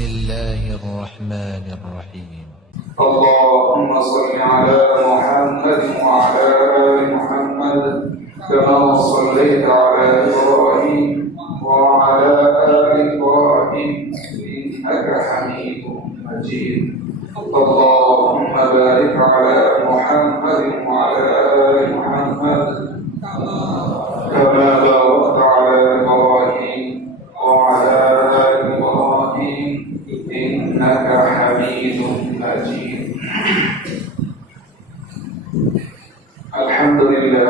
الله الرحمن الرحيم اللهم صل على محمد وعلى آل محمد كما صليت على إبراهيم وعلى آل إبراهيم إنك حميد مجيد. اللهم بارك على محمد وعلى آل محمد كما باركت على إبراهيم وعلى آل إبراهيم إنك حميد مجيد. আলহামদুলিল্লাহ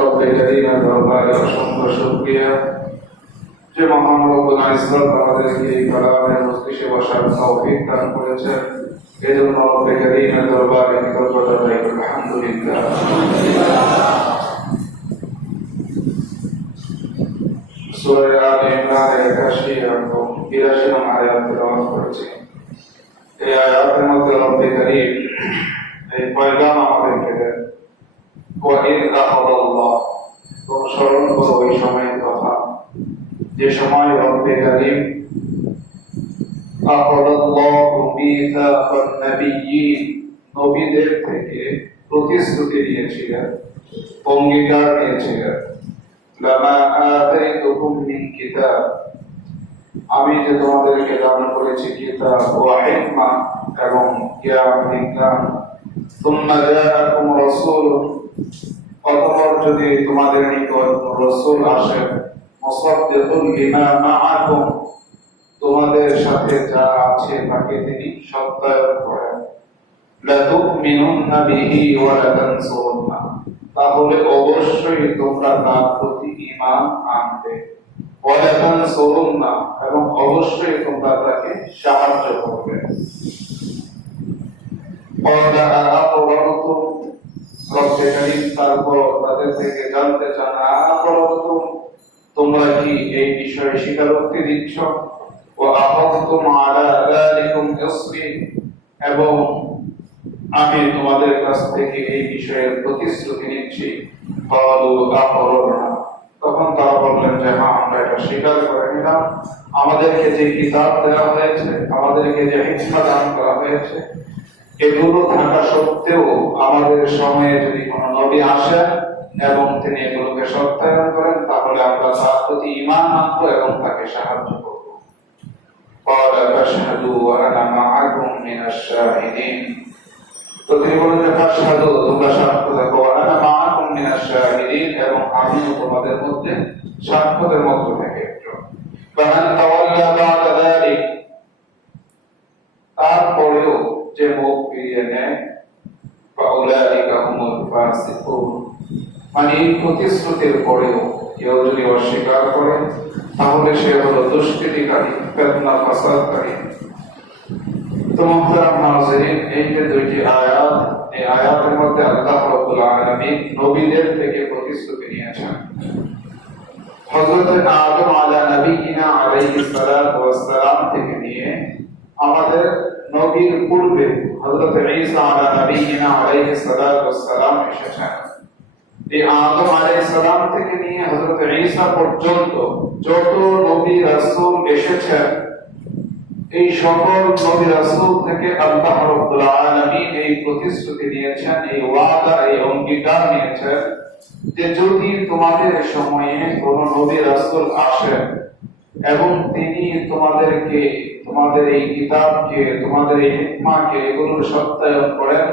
রব্বিল কারীমের দরবারে অসংখ্য শুকরিয়া যে মহান রব্বুল ইজ্জত আমাদেরকে এই কালামের মজলিসে বসার তৌফিক দান করেছেন। এজন্য রব্বিল কারীমের দরবারে কৃতজ্ঞতা জানাই। আলহামদুলিল্লাহ। সূরা আলে ইমরানের 81 এবং 82 নং আয়াত তেলাওয়াত করেছি। এই আয়াতের মধ্যে রব্বিল কারীম এই পয়গাম আমাদেরকে দেন, ওয়াইদ আখাযাল্লাহ, তোমরা স্মরণ করো ওই সময়ের কথা যে সময় রব্বিল কারীম আখাযাল্লাহু মিসাকান নাবিয়্যিন, নবীদের থেকে প্রতিশ্রুতি নিয়েছিলেন, অঙ্গীকার নিয়েছিলেন। লামা আতাইতুকুম মিন কিতাব, আমি যে তোমাদেরকে দান করেছি কিতাব ওয়া হিকমা এবং জ্ঞান বিজ্ঞান। সুম্মা জাআকুম রাসূল, অতঃপর যদি তোমাদের নিকট রাসূল আসেন, মুসাদ্দিকুল লিমা মাআকুম, তোমাদের সাথে যা আছে তাকে তিনি সত্যায়ন করেন। লা তুমিনুন্না বিহি ওয়া লা তানসুরুন্না, তাহলে অবশ্যই তোমরা তার প্রতি ঈমান আনবে। ওয়া লা তানসুরুন্না, এবং অবশ্যই তোমরা তাকে সাহায্য করবে। ওয়ালা আ'রাদতুম, রব্বুল কারীম তারপর তাদের থেকে জানতে চান, আ'রাদতুম, তোমরা কি এই বিষয়ে স্বীকারোক্তি দিচ্ছ? ওয়া আখাযতুম আলা যালিকুম ইসরি, এবং আমি তোমাদের কাছ থেকে এই বিষয়ের প্রতিশ্রুতি নিচ্ছি। ক্বালু আ'রাদনা, তখন তারা বললেন যে হ্যাঁ, আমরা এটা স্বীকার করে নিলাম। আমাদেরকে যে কিতাব দেওয়া হয়েছে, আমাদেরকে যে হিকমা দান করা হয়েছে, এগুলো থাকা সত্ত্বেও আমাদের সময়ে যদি কোনো নবী আসেন এবং তিনি এগুলোকে সত্যায়ন করেন, তাহলে আমরা তার প্রতি ঈমান আনবো এবং তাকে সাহায্য করব। ক্বালা ফাশহাদু ওয়া আনা মাআকুম মিনাশ শাহিদিন, তো তিনি বলেন যে ফাশহাদু, তোমরা সাক্ষ্য দেখো, ওয়া আনা মাআকুম মিনাশ শাহিদিন, এবং আমিও তোমাদের মধ্যে সাক্ষ্যদের মধ্য থেকে একজন। ফামান তাওয়াল্লা বা'দা যালিক, তারপরেও যে মুখ ফিরিয়ে নেয়, ফাউলাইকা হুমুল ফাসিকুন, মানে প্রতিশ্রুতির পরেও কেউ যদি অস্বীকার করে, তাহলে সে হলো দুষ্কৃতিকারী, ফিতনা ফাসাদকারী। তো মুহতারাম নাযিরিন, এই যে দুইটি আয়াত, এই আয়াতের মধ্যে আল্লাহ রাব্বুল আলামিন নবীদের থেকে প্রতিশ্রুতি নিয়েছেন। হযরত আদম আলা নবিয়িনা আলাইহিস সালাতু ওয়াস সালাম থেকে নিয়ে আমাদের নবীর পূর্বে হযরত ঈসা আলা নবিয়িনা আলাইহিস সালাতু ওয়াস সালাম এসেছেন। এই আদম আলাইহিস সালাম থেকে নিয়ে হযরত ঈসা পর্যন্ত যত নবী রাসূল এসেছেন, এই সকল নবী রাসূল থেকে আল্লাহ রাব্বুল আলামিন এই প্রতিশ্রুতি নিয়েছেন, এই ওয়াদা, এই অঙ্গীকার নিয়েছেন যে যদি তোমাদের সময়ে কোন নবী রাসূল আসেন এবং তিনি তোমাদেরকে, তোমাদের এই কিতাবকে, তোমাদের এই হিকমাকে, এগুলোর সত্যায়ন করেন,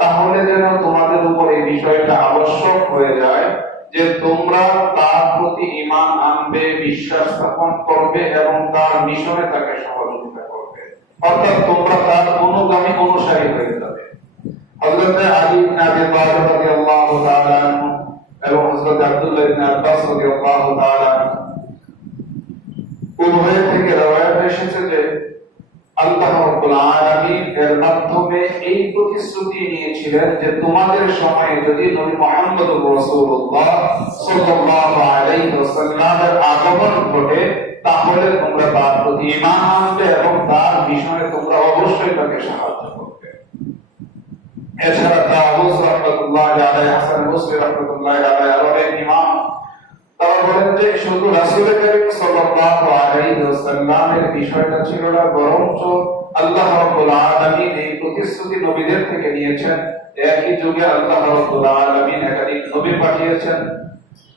তাহলে যেন তোমাদের উপর এই বিষয়টা আবশ্যক হয়ে যায় যে তোমরা তার প্রতি ঈমান আনবে, বিশ্বাস স্থাপন করবে এবং তার মিশনে তাকে সহযোগিতা করবে, অর্থাৎ তোমরা তার অনুগামী, অনুসারী হয়ে যাবে। হযরত আলী ইবনে আবি তালিব রাদিয়াল্লাহু তাআলা আনহু এবং হযরত আব্দুল্লাহ ইবনে আব্বাস রাদিয়াল্লাহু তাআলা আনহু উভয় থেকে রওয়ায়াত এসেছে যে আল্লাহ রাব্বুল আলামিন এর মাধ্যমে এই প্রতিশ্রুতি নিয়েছিলেন যে তোমাদের সময়ে যদি নবী মুহাম্মদুর রাসূলুল্লাহ সাল্লাল্লাহু আলাইহি ওয়াসাল্লামের আগমন ঘটে, তাহলে তোমরা তার প্রতি ঈমান আনবে এবং তার মিশনে তোমরা অবশ্যই তাকে সাহায্য করবে। এছাড়া তাওয়াস রাহমাতুল্লাহি আলাইহি, হাসান বসরি রাহমাতুল্লাহি আলাইহি, আরো এক ইমাম, তারা বলেন যে শুধু রাসূল করিম সাল্লাল্লাহু আলাইহি ওয়াসাল্লামের বিষয়টা ছিল না, বরঞ্চ আল্লাহ রাব্বুল আলামিন এই প্রতিশ্রুতি নবীদের থেকে নিয়েছেন। একই যুগে আল্লাহ রাব্বুল আলামিন একাধিক নবী পাঠিয়েছেন।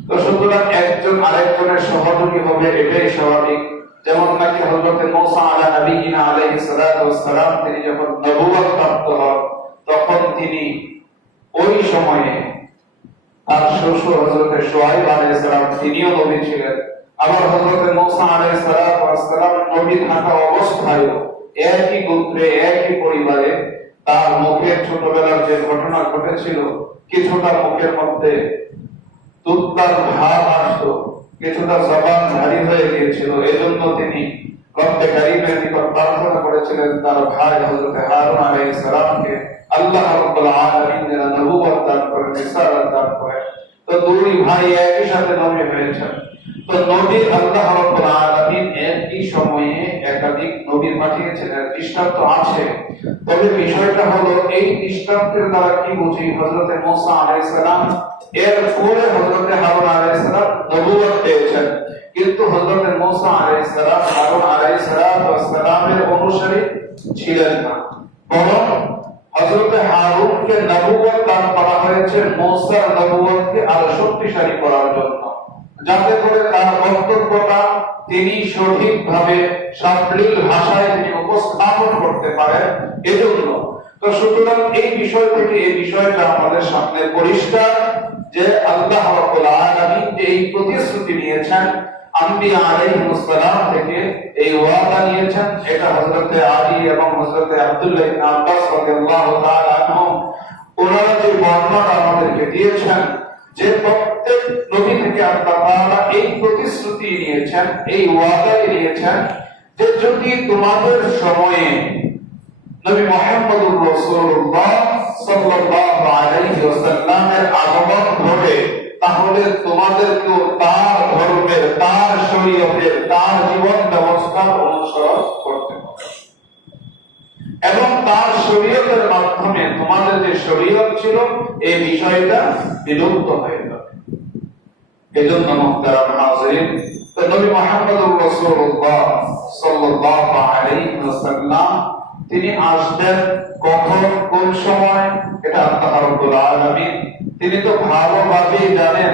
তো সুতরাং একজন আরেকজনের সহযোগী হবে, এটাই স্বাভাবিক। যেমন নাকি হযরত মূসা আলা নবিয়িনা আলাইহিস সালাতু ওয়াস সালাম তিনি যখন নবুয়ত প্রাপ্ত হন, তখন তিনি ওই সময়ে তার শ্বশুর হযরত শুআয়ব আলাইহিস সালাম তিনিও নবী ছিলেন। আবার হযরত মূসা আলাইহিস সালাতু ওয়াস সালাম নবী থাকা অবস্থায় একই গোত্রে একই পরিবারে তার মুখের ছোটবেলার যে ঘটনা ঘটেছিল, কিছুটা মুখের মধ্যে তুত্তার ভাব আসতো, কিছুটা জবান ভারী হয়ে গিয়েছিল। এজন্য তিনি রব্বে কারীমের নিকট প্রার্থনা করেছিলেন তার ভাই হযরত হারুন আলাইহিস সালামকে আল্লাহ রাব্বুল আলামিন যেন নবুয়ত দান করেন, রিসালাত দান করেন। তো দুই ভাই একই সাথে নবী হয়েছেন। তো নবী আল্লাহ রাব্বুল আলামিন একই সময়ে একাধিক নবী পাঠিয়েছেন, এর দৃষ্টান্ত আছে। তবে বিষয়টা হলো এই দৃষ্টান্তের দ্বারা কি বুঝি, হযরত মূসা আলাইহিস সালাম এর পরে হযরত হারুন আলাইহিস সালাম নবুয়ত পেয়েছেন, কিন্তু হযরত মূসা আলাইহিস সালাম হারুন আলাইহিস সালামের অনুসারী ছিলেন না, বরং হযরত হারুনকে নবুয়ত দান করা হয়েছে মূসার নবুয়তকে আরো শক্তিশালী করার জন্য, যাতে করে তার বক্তব্যটা তিনি সঠিকভাবে সাবলীল ভাষায় তিনি উপস্থাপন করতে পারেন। এজন্য তো সুতরাং এই বিষয় থেকে এই বিষয়টা আমাদের সামনে পরিষ্কার যে আল্লাহ রাব্বুল আলামিন যে এই প্রতিশ্রুতি নিয়েছেন আম্বিয়া আলাইহিস সালাম থেকে, এই ওয়াদা নিয়েছেন, এটা হযরত আলী এবং হযরত আব্দুল্লাহ ইবনে আব্বাস রাদিয়াল্লাহু তাআলা আনহুম ওনারা যে বর্ণনা আমাদেরকে দিয়েছেন যে প্রত্যেক নবী থেকে আল্লাহ তাআলা এই প্রতিশ্রুতি নিয়েছেন, এই ওয়াদা নিয়েছেন যে যদি তোমাদের সময়ে নবী মুহাম্মদুর রাসূলুল্লাহ সাল্লাল্লাহু আলাইহি ওয়াসাল্লামের আগমন ঘটে, তাহলে তোমাদেরকেও তার ধর্মের, তার শরীয়তের, তার জীবন ব্যবস্থা অনুসরণ করতে হবে এবং তার শরীয়তের মাধ্যমে তোমাদের যে শরীয়ত ছিল এই বিষয়টা বিলুপ্ত হয়ে যাবে। এজন্য মুহতারাম হাজিরিন, তো নবী মুহাম্মদুর রাসূলুল্লাহ সাল্লাল্লাহু আলাইহি ওয়াসাল্লাম তিনি আসবেন কখন, কোন সময়, এটা আল্লাহ রাব্বুল আলামিন তিনি তো ভালোভাবেই জানেন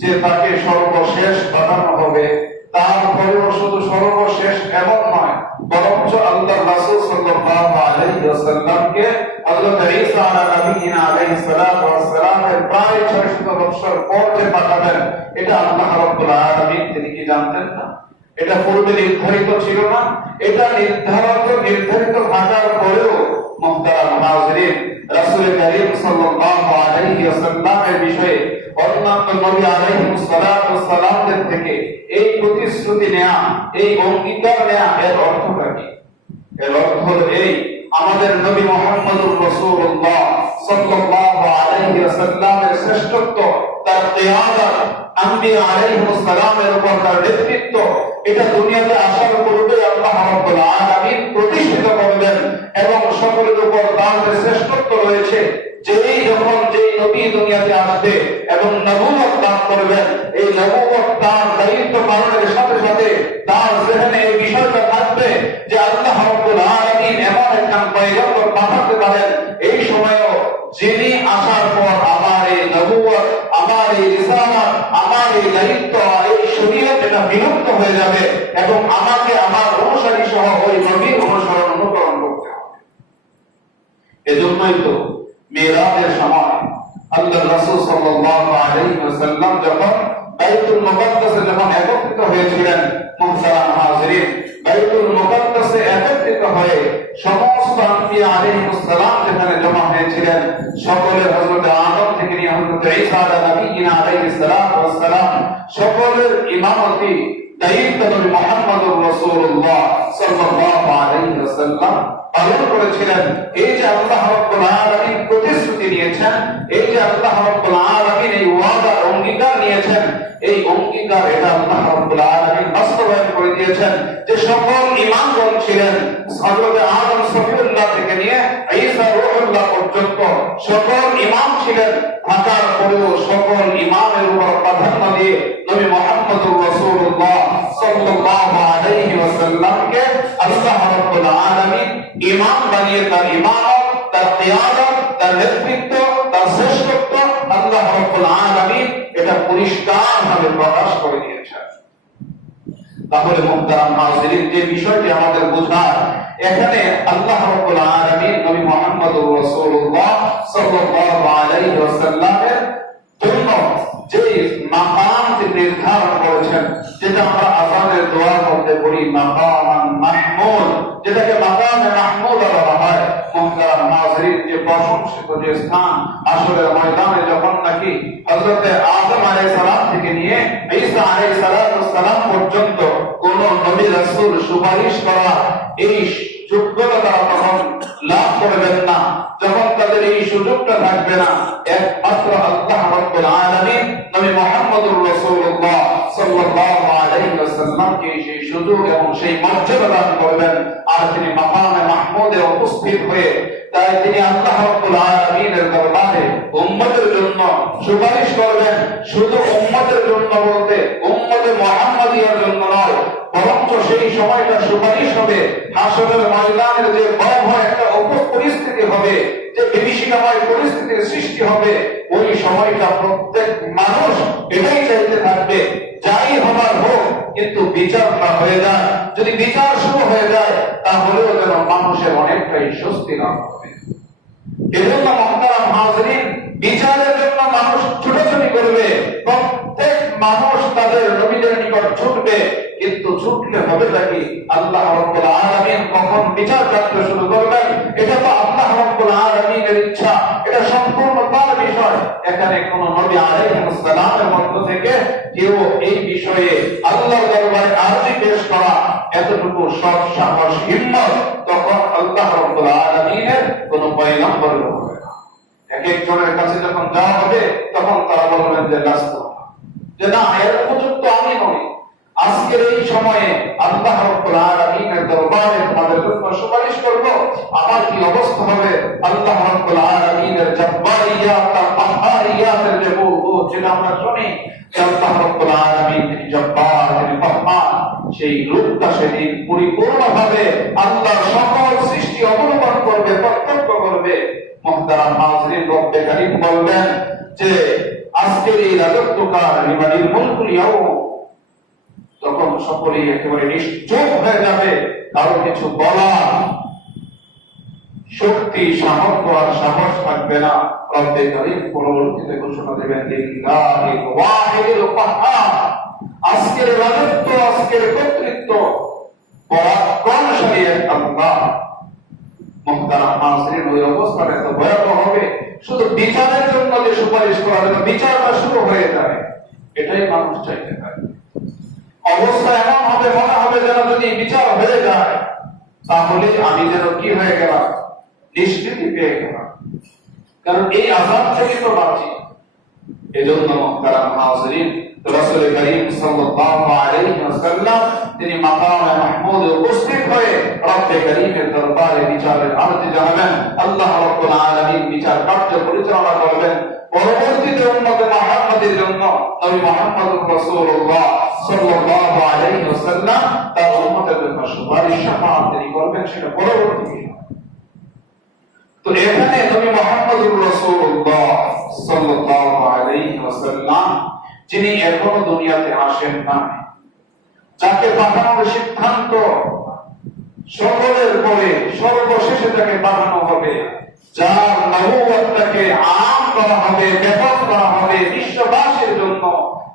যে তাকে সর্বশেষ পাঠানো হবে। তারপরেও শুধু সর্বশেষ এমন নয়, বরঞ্চ আল্লাহ রাসূল সাল্লাল্লাহু আলাইহি ওয়াসাল্লামকে হযরত ঈসা আলাইহিস সালাতু ওয়াস সালামের প্রায় 600 বছর পর যে পাঠাবেন, এটা আল্লাহ রাব্বুল আলামিন তিনি কি জানতেন না? এটা পূর্বে নির্ধারিত ছিল না? এটা নির্ধারিত থাকার পরেও মুহতারাম হাজিরিন, রাসূল করিম সাল্লাল্লাহু আলাইহি ওয়াসাল্লামের বিষয়ে অন্যান্য নবী আলাইহিস সালাতু ওয়াস সালামদের থেকে এই প্রতিশ্রুতি নেয়া, এই অঙ্গীকার নেয়া, এর অর্থটা কি? এর অর্থ হলো এই, আমাদের নবী মুহাম্মদুর রাসূলুল্লাহ সাল্লাল্লাহু আলাইহি ওয়াসাল্লামের শ্রেষ্ঠত্ব, তার কিয়ামত, আম্বিয়া আলাইহিস সালামের উপর তার নেতৃত্ব, এটা দুনিয়াতে আসার পূর্বে আল্লাহ রাব্বুল আলামিন প্রতিষ্ঠিত করবেন এবং সকলের উপর তার যে শ্রেষ্ঠত্ব রয়েছে, যেই যখন যেই নবী দুনিয়াতে আসবে এবং নবুয়ত দান করবেন, এই নবুয়ত তার দায়িত্ব পালনের সাথে সাথে তার জেহনে এই বিষয়টা থাকবে যে আল্লাহ রাব্বুল আলামিন এমন একজন পয়গম্বর পাঠাতে পারেন এই সময়ও যিনি আসার পর আমার এই নবুয়ত, আমার এই রিসালাত, আমার এই দায়িত্ব, এই শরীয়ত এটা বিলুপ্ত হয়ে যাবে এবং আমাকে আমার অনুসারী সহ ওই নবীর অনুকরণ করতে হবে। এজন্যই তো মিরাজের সময় আল্লাহ রাসূল সাল্লাল্লাহু আলাইহি ওয়াসাল্লাম যখন বাইতুল মুকাদ্দাসে যখন একত্রিত হয়েছিলেন, মুহতারাম হাজিরিন, বাইতুল মুকাদ্দাসে একত্রিত হয়ে সমস্ত আম্বিয়া আলাইহিস সালাম যেখানে জমা হয়েছিলেন, সকলের হযরত আদম থেকে নিয়ে হযরত ঈসা আলাইহিস সালাম সকলের ইমামতি দায়িত্ব নবী মুহাম্মদুর রাসূলুল্লাহ সাল্লাল্লাহু আলাইহি ওয়াসাল্লাম পালন করেছিলেন। এই যে আল্লাহ রাব্বুল আলামিন প্রতিশ্রুতি নিয়েছেন, এই যে আল্লাহ রাব্বুল আলামিন এই ওয়াদা অঙ্গীকার নিয়েছেন, এই অঙ্গীকার এটা আল্লাহ রাব্বুল আলামিন বাস্তবায়ন করে দিয়েছেন যে সকল ইমামগণ ছিলেন হযরত আদম সফিউল্লাহ থেকে নিয়ে ঈসা রূহুল্লাহ পর্যন্ত সকল ইমাম ছিলেন। থাকার পরেও সকল ইমামের উপর প্রাধান্য দিয়ে নবী মুহাম্মদুর কিয়াদত, তার নেতৃত্ব, তার শ্রেষ্ঠত্ব আল্লাহ রাব্বুল আলামিন এটা পরিষ্কারভাবে প্রকাশ করে দিয়েছেন। তাহলে মুহতারাম হাজিরিন, যে বিষয়টি আমাদের বোঝার, এখানে আল্লাহ রাব্বুল আলামিন নবী মুহাম্মদুর রাসূলুল্লাহ সাল্লাল্লাহু আলাইহি ওয়াসাল্লামের জন্য যে মাকামটি নির্ধারণ করেছেন, যেটা আমরা আযানের দোয়ার মধ্যে পড়ি মাকামান মাহমুদ, যেটাকে মাকামে মাহমুদ বলা হয়। মুহতারাম হাজিরিন, যে প্রশংসিত যে স্থান আসরের ময়দানে যখন নাকি হযরতে আদম আলাইহিস সালাম থেকে নিয়ে ঈসা আলাইহিস সালাম পর্যন্ত কোন নবী রাসূল সুপারিশ করা এই যোগ্যতা তারা তখন লাভ করবেন না, যখন তাদের এই সুযোগটা থাকবে না, একমাত্র আল্লাহ রাব্বুল আলামিন নবী মুহাম্মদুর রাসূলুল্লাহ সাল্লাল্লাহু আলাইহি ওয়াসাল্লামকে সেই সুযোগ এবং সেই মর্যাদা দান করবেন। আর তিনি মাকামে মাহমুদে উপস্থিত হয়ে তাই তিনি আল্লাহ রাব্বুল আলামিনের দরবারে উম্মতের জন্য সুপারিশ করবেন। শুধু উম্মতের জন্য বলতে উম্মতে মুহাম্মাদিয়ার জন্য নয়, বরঞ্চ সেই সময়টা সুপারিশ হবে হাসরের ময়দানের যে ভয়াবহ একটা পরিস্থিতি হবে, যে বিভীষিকাময় পরিস্থিতির সৃষ্টি হবে, ওই সময়টা প্রত্যেক মানুষ এটাই চাইতে থাকবে যাই হবার হোক, কিন্তু বিচারটা হয়ে যায়। যদি বিচার শুরু হয়ে যায় তাহলেও যেন মানুষের অনেকটাই স্বস্তি লাভ হবে। এজন্য মুহতারাম হাজিরিন, বিচারের জন্য মানুষ ছুটাছুটি করবে, প্রত্যেক মানুষ তাদের নবীদের নিকট ছুটবে, কিন্তু ছুটলে হবে নাকি আল্লাহ রাব্বুল আলামিন কখন বিচার কার্য শুরু করবেন এটা তো আল্লাহ রাব্বুল আলামিনের ইচ্ছা, এটা সম্পূর্ণ তার বিষয়। এখানে কোন নবী আলাইহিস সালামের মধ্য থেকে কেউ এই বিষয়ে আল্লাহর দরবারে আরজি পেশ করা এতটুকু সৎ সাহস হিম্মত তখন আল্লাহ রাব্বুল আলামিনের কোন পয়গম্বর হবে না। এক একজনের কাছে যখন যাওয়া হবে তখন তারা বলবেন যে লাস্ত, যে না এর উপযুক্ত আমি নই। আজকের এই সময়ে আল্লাহ রাব্বুল আলামিনের দরবারে তোমাদের জন্য সুপারিশ করব, আমার কি অবস্থা হবে? আল্লাহ রাব্বুল আলামিনের জব্বারিয়াত আর কাহ্হারিয়াতের যে বলবো যেটা আমরা শুনি, আল্লাহ রাব্বুল আলামিন তিনি জব্বার, তিনি কাহ্হার, সেই রূপটা সেদিন পরিপূর্ণভাবে আল্লাহর সকল সৃষ্টি অবলোকন করবে, প্রত্যক্ষ করবে। মুহতারাম হাজিরিন, রব্বে কারীম বলবেন যে আজকের এই রাজত্বকাল লিমানিল মুলকুল ইয়াউম, তখন সকলেই একেবারে নিশ্চুপ হয়ে যাবে, কারো কিছু বলার শক্তি সামর্থ্য আর সাহস থাকবে না। রব্বে কারীম পরবর্তীতে ঘোষণা দেবেন লিল্লাহিল ওয়াহিদিল কাহ্হার, আজকের রাজত্ব, আজকের কর্তৃত্ব পরাক্রমশালী এক আল্লাহ। মুহতারাম হাজিরিন, ওই অবস্থাটা এত ভয়াবহ হবে, শুধু বিচারের জন্য যে সুপারিশ করা হবে, বিচারটা শুরু হয়ে যায়, এটাই মানুষ চাইতে থাকে। অবস্থা এমন হবে, মনে হবে যেন যদি বিচার হয়ে যায় তাহলে আমি যেন কি হয়ে গেলাম, নিষ্কৃতি পেয়ে গেলাম, কারণ এই আযাব থেকে তো বাঁচি। এজন্য মুহতারাম হাজিরিন, রাসূল কারীম সাল্লাল্লাহু আলাইহি ওয়াসাল্লাম তিনি মাকামে মাহমুদে উপস্থিত হয়ে রব্বে কারীমের দরবারে বিচারের আরজি জানাবেন। আল্লাহ রাব্বুল আলামিন বিচার কার্য পরিচালনা করবেন। পরবর্তীতে উম্মতে মুহাম্মাদের জন্য নবী মুহাম্মদুর রাসূলুল্লাহ সাল্লাল্লাহু আলাইহি ওয়াসাল্লাম তার উম্মতের জন্য সুপারিশ শাফাআত তিনি করবেন, সেটা পরবর্তী বিষয়। তো এখানে নবী মুহাম্মদুর রাসূলুল্লাহ সাল্লাল্লাহু আলাইহি ওয়াসাল্লাম যিনি এখনো দুনিয়াতে আসেন না, যাকে পাঠানোর সিদ্ধান্ত সকলের পরে সর্বশেষে তাকে পাঠানো হবে, যার নবুয়তটাকে আম করা হবে, ব্যাপক করা হবে, বিশ্ববাসীর জন্য,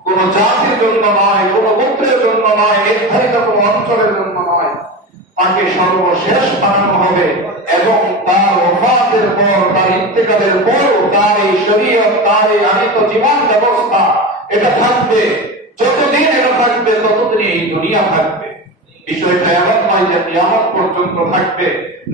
কোন জাতির জন্য নয়, কোন গোত্রের জন্য নয়, নির্ধারিত কোন অঞ্চলের জন্য নয়, তাকে সর্বশেষ পাঠানো হবে। এবং তার ওফাতের পর, তার ইন্তেকালের পর তার এই শরীয়ত, তার এই আনিত জীবন ব্যবস্থা এটা থাকবে। যতদিন এটা থাকবে ততদিন এই দুনিয়া থাকবে। বিষয়টা এমন নয় যে কিয়ামত পর্যন্ত থাকবে,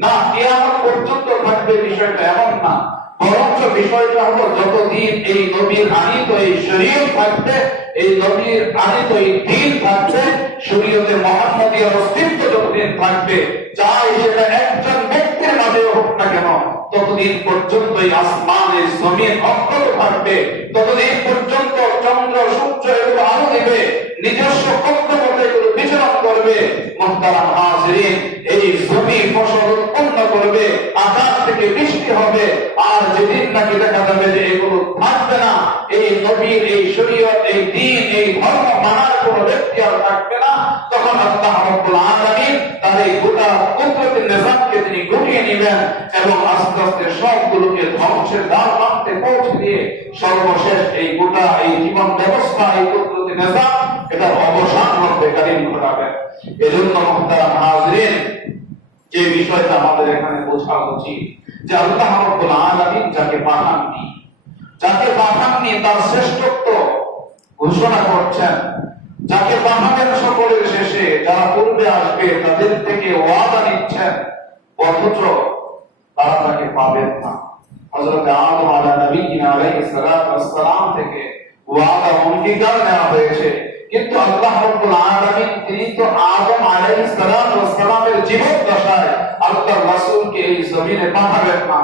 না, কিয়ামত পর্যন্ত থাকবে বিষয়টা এমন না, বরঞ্চ বিষয়টা হলো যতদিন এই নবীর আনিত এই শরীয়ত থাকবে, এই নবীর আনিত এই দ্বীন থাকবে, শরীয়তে মুহাম্মাদিয়ার অস্তিত্ব যতদিন থাকবে, চাই সেটা একজন ব্যক্তির মাঝেও হোক না কেন, ততদিন পর্যন্ত এই আসমানের জমিন অক্ষত থাকবে, ততদিন পর্যন্ত চন্দ্র সূর্য এগুলো আলো দিবে, নিজস্ব কক্ষপথে এগুলো বিচরণ করবে। মুহতারাম হাজিরিন, এই জমি ফসল উৎপন্ন করবে, আকাশ থেকে বৃষ্টি হবে, আর যেদিন নাকি দেখা যাবে যে এগুলো থাকবে না, এই নবীর এই শরীয়ত এই দ্বীন এই ধর্ম মানার কোনো ব্যক্তি আর থাকবে না, তখন আল্লাহ রাব্বুল আলামিন তার এই গোটা কুদরতি নিজামকে তিনি গুটিয়ে নেবেন এবং আস্তে আস্তে সবগুলোকে ধ্বংসের দ্বার প্রান্তে পৌঁছে দিয়ে সর্বশেষ এই গোটা এই জীবন ব্যবস্থা এই কুদরতি নিজাম এটার অবসান মধ্যে কালীন ঘটাবেন। এজন্য মুহতারাম হাজিরিন, যে বিষয়টা আমাদের এখানে বোঝা উচিত যে আল্লাহ রাব্বুল আলামিন যাকে পাঠাননি তার শ্রেষ্ঠত্ব ঘোষণা করছেন, যাকে পাঠাবেন সকলের শেষে যারা পূর্বে আসবে তাদের থেকে ওয়াদা নিচ্ছেন, অথচ তারা তাকে পাবেন না। হযরত আদম আলাইহিস সালাম থেকে ওয়াদা অঙ্গীকার নেওয়া হয়েছে, কিন্তু আল্লাহ রাব্বুল আলামিন তিনি তো আদম আলাইহিস সালামের জীবদ্দশায় আল্লাহর রাসূলকে এই জমিনে পাঠাবেন না।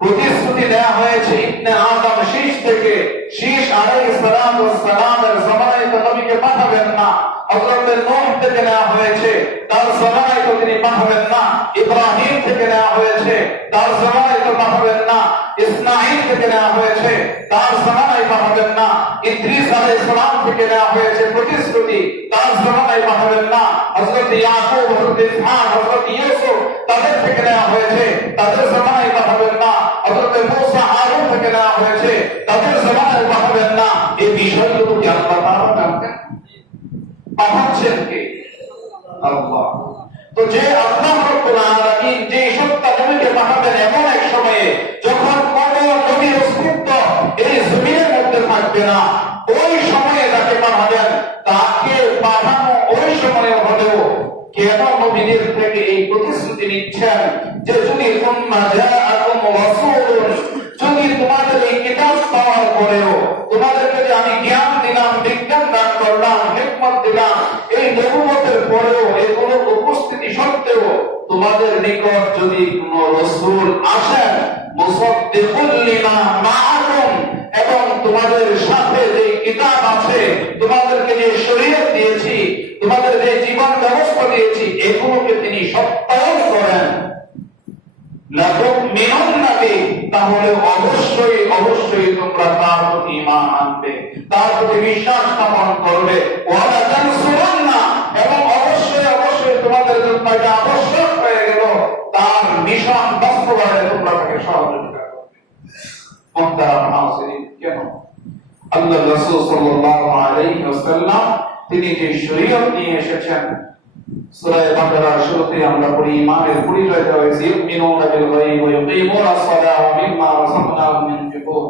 প্রতিশ্রুতি দেওয়া হয়েছে ইবনে আদম শীষ থেকে, শীষ আলাইহিস সালামের জামানায় তো নবীকে পাঠাবেন না। হযরত নূহ থেকে নেওয়া হয়েছে, তার জামানায় তো তিনি পাঠাবেন না। ইব্রাহিম থেকে নেওয়া হয়েছে, তার জামানায় তো পাঠাবেন না। ইসমাঈল থেকে নেওয়া হয়েছে, তার জামানায় পাঠাবেন না। ইদ্রিস আলাইহিস সালাম থেকে নেওয়া হয়েছে প্রতিশ্রুতি, তার জামানায় পাঠাবেন না। হযরত ইয়াকুব, হযরত ইসহাক, হযরত ইউসুফ তাদের থেকে নেওয়া হয়েছে, তাদের জামানায় পাঠাবেন না। হযরত মূসা হারুন থেকে নেওয়া হয়েছে, তাদের জামানায় পাঠাবেন না। এই বিষয়গুলো কি আল্লাহ তাআলা জানতেন? পাঠাচ্ছেন কে? আল্লাহ। তো যে আল্লাহ রাব্বুল আলামিন যে সত্য নবীকে পাঠাবেন এমন এক সময়ে যখন কোন নবীর অস্তিত্ব এই জমিনের মধ্যে থাকবে না, ওই সময়ে যাকে পাঠাবেন তাকে পাঠানো ওই সময়ে হলেও কেন নবীদের থেকে এই প্রতিশ্রুতি নিচ্ছেন যে যদি যদি তোমাদের এই কিতাব পাওয়ার পরেও তোমাদেরকে যে আমি জ্ঞান দিলাম, বিজ্ঞান দান করলাম, হিকমত দিলাম, এই নবুয়তের পরেও এগুলো উপস্থিতি সত্ত্বেও তোমাদের নিকট যদি কোন রাসূল আসেন মুসাদ্দিকুল লিমা মাআকুম, এবং তোমাদের সাথে যে কিতাব আছে, তোমাদেরকে যে শরীয়ত দিয়েছি, তোমাদের যে জীবন ব্যবস্থা দিয়েছি, এগুলোকে তিনি সত্যায়ন করেন, তাহলে অবশ্যই তোমরা তার প্রতি ঈমান আনবে, তার প্রতি বিশ্বাস স্থাপন করবে, এবং অবশ্যই তোমাদের জন্য এটা আবশ্যক হয়ে গেল তার মিশন বাস্তবায়নে তোমরা তাকে সহযোগিতা করবে। মুহতারাম হাজিরিন, কেন আল্লাহ রাসূল সাল্লাল্লাহু আলাইহি ওয়াসাল্লাম তিনি যে শরীয়ত নিয়ে এসেছেন, সূরা বাকারার শুরুতে আমরা পড়ি ঈমানের পরিচয় দেওয়া হয়েছে, ইউমিনুনা বিল গায়বি ওয়া ইউকিমুনাস সালাতা ওয়া মিম্মা রাযাকনাহুম ইউনফিকুন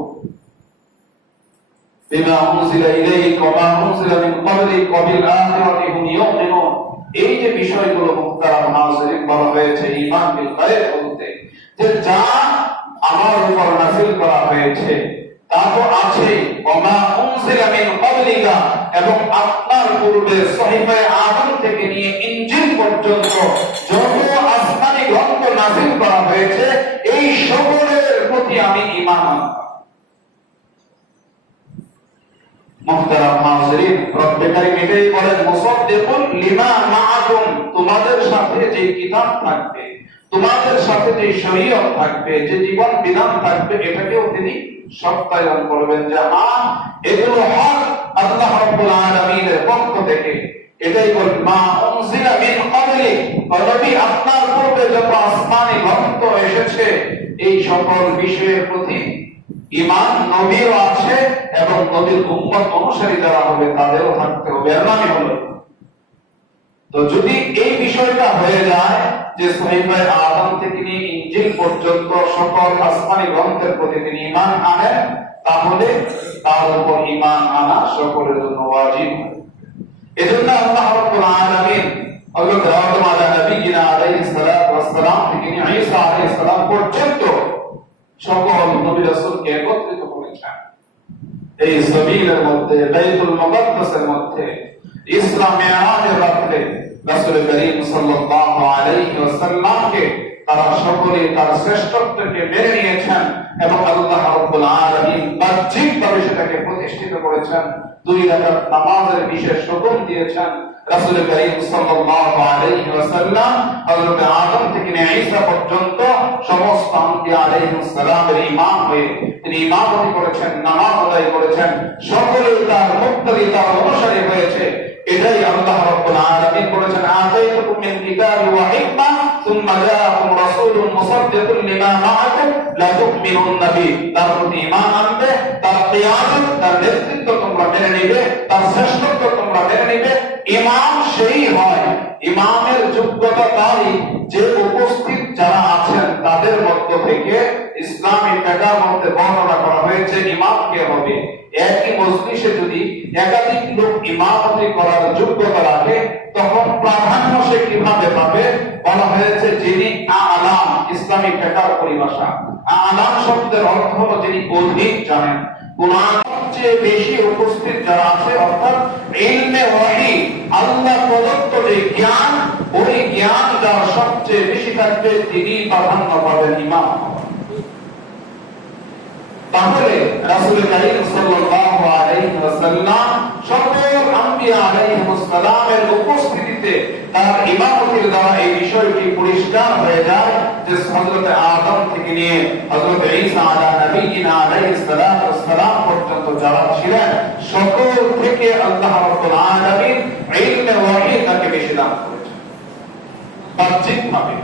বিমা উনজিলা ইলাইকা ওয়া মা উনজিলা মিন ক্বাবলিকা ওয়া বিল আখিরাতি হুম ইউকিনুন। এই যে বিষয়গুলো মুহতারাম হাজিরিন বলা হয়েছে ঈমান বিল গায়ব বলতে, যে যা আমার উপর নাযিল করা হয়েছে তা তো আছে, ওয়া মা উনজিলা মিন ক্বাবলিকা, এবং আপনার পূর্বে সহিফা আদম থেকে নিয়ে ইনজিল পর্যন্ত যত আসমানী গ্রন্থ নাযিল করা হয়েছে এই সকলের প্রতি আমি ঈমান আনলাম। মুহতারাম হাজিরিন, রব্বে কারীম এটাই বলেন মুসাদ্দিকুল লিমা মাআকুম, তোমাদের সাথে যে কিতাব থাকবে, তোমাদের সাথে যে শরীয়ত থাকবে, যে জীবন বিধান থাকবে, এটাকেও তিনি সত্যায়ন করবেন যে হ্যাঁ এগুলো হক আল্লাহ রাব্বুল আলামিনের পক্ষ থেকে। এটাই বলেন মা উনজিলা মিন ক্বাবলিক, নবী আপনার পূর্বে যত আসমানী গ্রন্থ এসেছে এই সকল বিষয়ের প্রতি ঈমান নবীরও আছে এবং নবীর উম্মত অনুসারী যারা হবে তাদেরও থাকতে হবে। এর মানে হলো, তো যদি এই বিষয়টা হয়ে যায় যে সহিফা আদম থেকে নিয়ে ইনজিল পর্যন্ত সকল আসমানী গ্রন্থের প্রতি তিনি ঈমান আনেন, তাহলে তার উপর ঈমান আনা সকলের জন্য ওয়াজিব। এজন্য আল্লাহ রাব্বুল আলামিন হযরত আদম আলাইহিস সালাম থেকে নিয়ে ঈসা আলাইহিস সালাম পর্যন্ত সকল নবী রাসূলকে একত্রিত করেছেন এই জমিনের মধ্যে, বাইতুল মুকাদ্দাসের মধ্যে, ইসরা মিরাজের রাতে রাসূল করিম সাল্লাল্লাহু আলাইহি ওয়াসাল্লামকে তারা সকলে তার শ্রেষ্ঠত্বকে মেনে নিয়েছেন এবং আল্লাহ রাব্বুল আলামিন বাহ্যিকভাবে সেটাকে প্রতিষ্ঠিত করেছেন। 2 রাকাত নামাজের বিশেষ হুকুম দিয়েছেন। রাসূল করিম সাল্লাল্লাহু আলাইহি ওয়াসাল্লাম হযরত আদম থেকে নিয়ে ঈসা পর্যন্ত সমস্ত আম্বিয়া আলাইহিস সালামের ইমাম হয়ে তিনি ইমামতি করেছেন, নামাজ আদায় করেছেন, সকলে তার মুক্তাদি তার অনুসারী হয়েছে। এটাই আল্লাহ রাব্বুল আলামিন বলেছেন, আতাইতুকুম মিন কিতাবি ওয়া হিকমা সুম্মা জাআকুম রাসূলুন মুসাদ্দিকুন লিমা মাআকুম লা তু'মিনুন্না বি। তার প্রতি ঈমান আনবে, তার কিয়ামত, তার নেতৃত্ব তোমরা মেনে নিবে, তার শ্রেষ্ঠত্ব তোমরা মেনে নিবে। ইমাম সেই হয়, ইমামের যোগ্যতা তারই যে উপস্থিত যারা আছেন তাদের মধ্য থেকে ইসলামী ফিকহের মধ্যে বর্ণনা করা হয়েছে ইমাম কে হবে। একই মজলিসে যদি একাধিক লোক ইমামতি করার যোগ্যতা রাখে তখন প্রাধান্য সে কিভাবে পাবে? বলা হয়েছে যিনি আলাম, ইসলামী ফিকহের পরিভাষা আলাম শব্দের অর্থ হলো যিনি অধিক জানেন। কুরআন সবচেয়ে বেশি উপস্থিত যারা আছে অর্থাৎ ইলমে ওয়াহি, আল্লাহ প্রদত্ত যে জ্ঞান, ওই জ্ঞান যার সবচেয়ে বেশি থাকবে তিনি প্রাধান্য পাবেন ইমাম। তাহলে রাসূল কারীম সাল্লাল্লাহু আলাইহি ওয়াসাল্লাম সকল আম্বিয়া আলাইহিস সালামের উপস্থিতিতে তার ইমামতির দ্বারা এই বিষয়টি পরিষ্কার হয়ে যায় যে হযরত আদম থেকে নিয়ে হযরত ঈসা আলা নবিয়িনা আলাইহিস সালাম পর্যন্ত যারা ছিলেন সকল থেকে আল্লাহ রাব্বুল আলামিন ইলমে ওয়াহি তাকে বেশি দান করেছেন বাহ্যিকভাবে।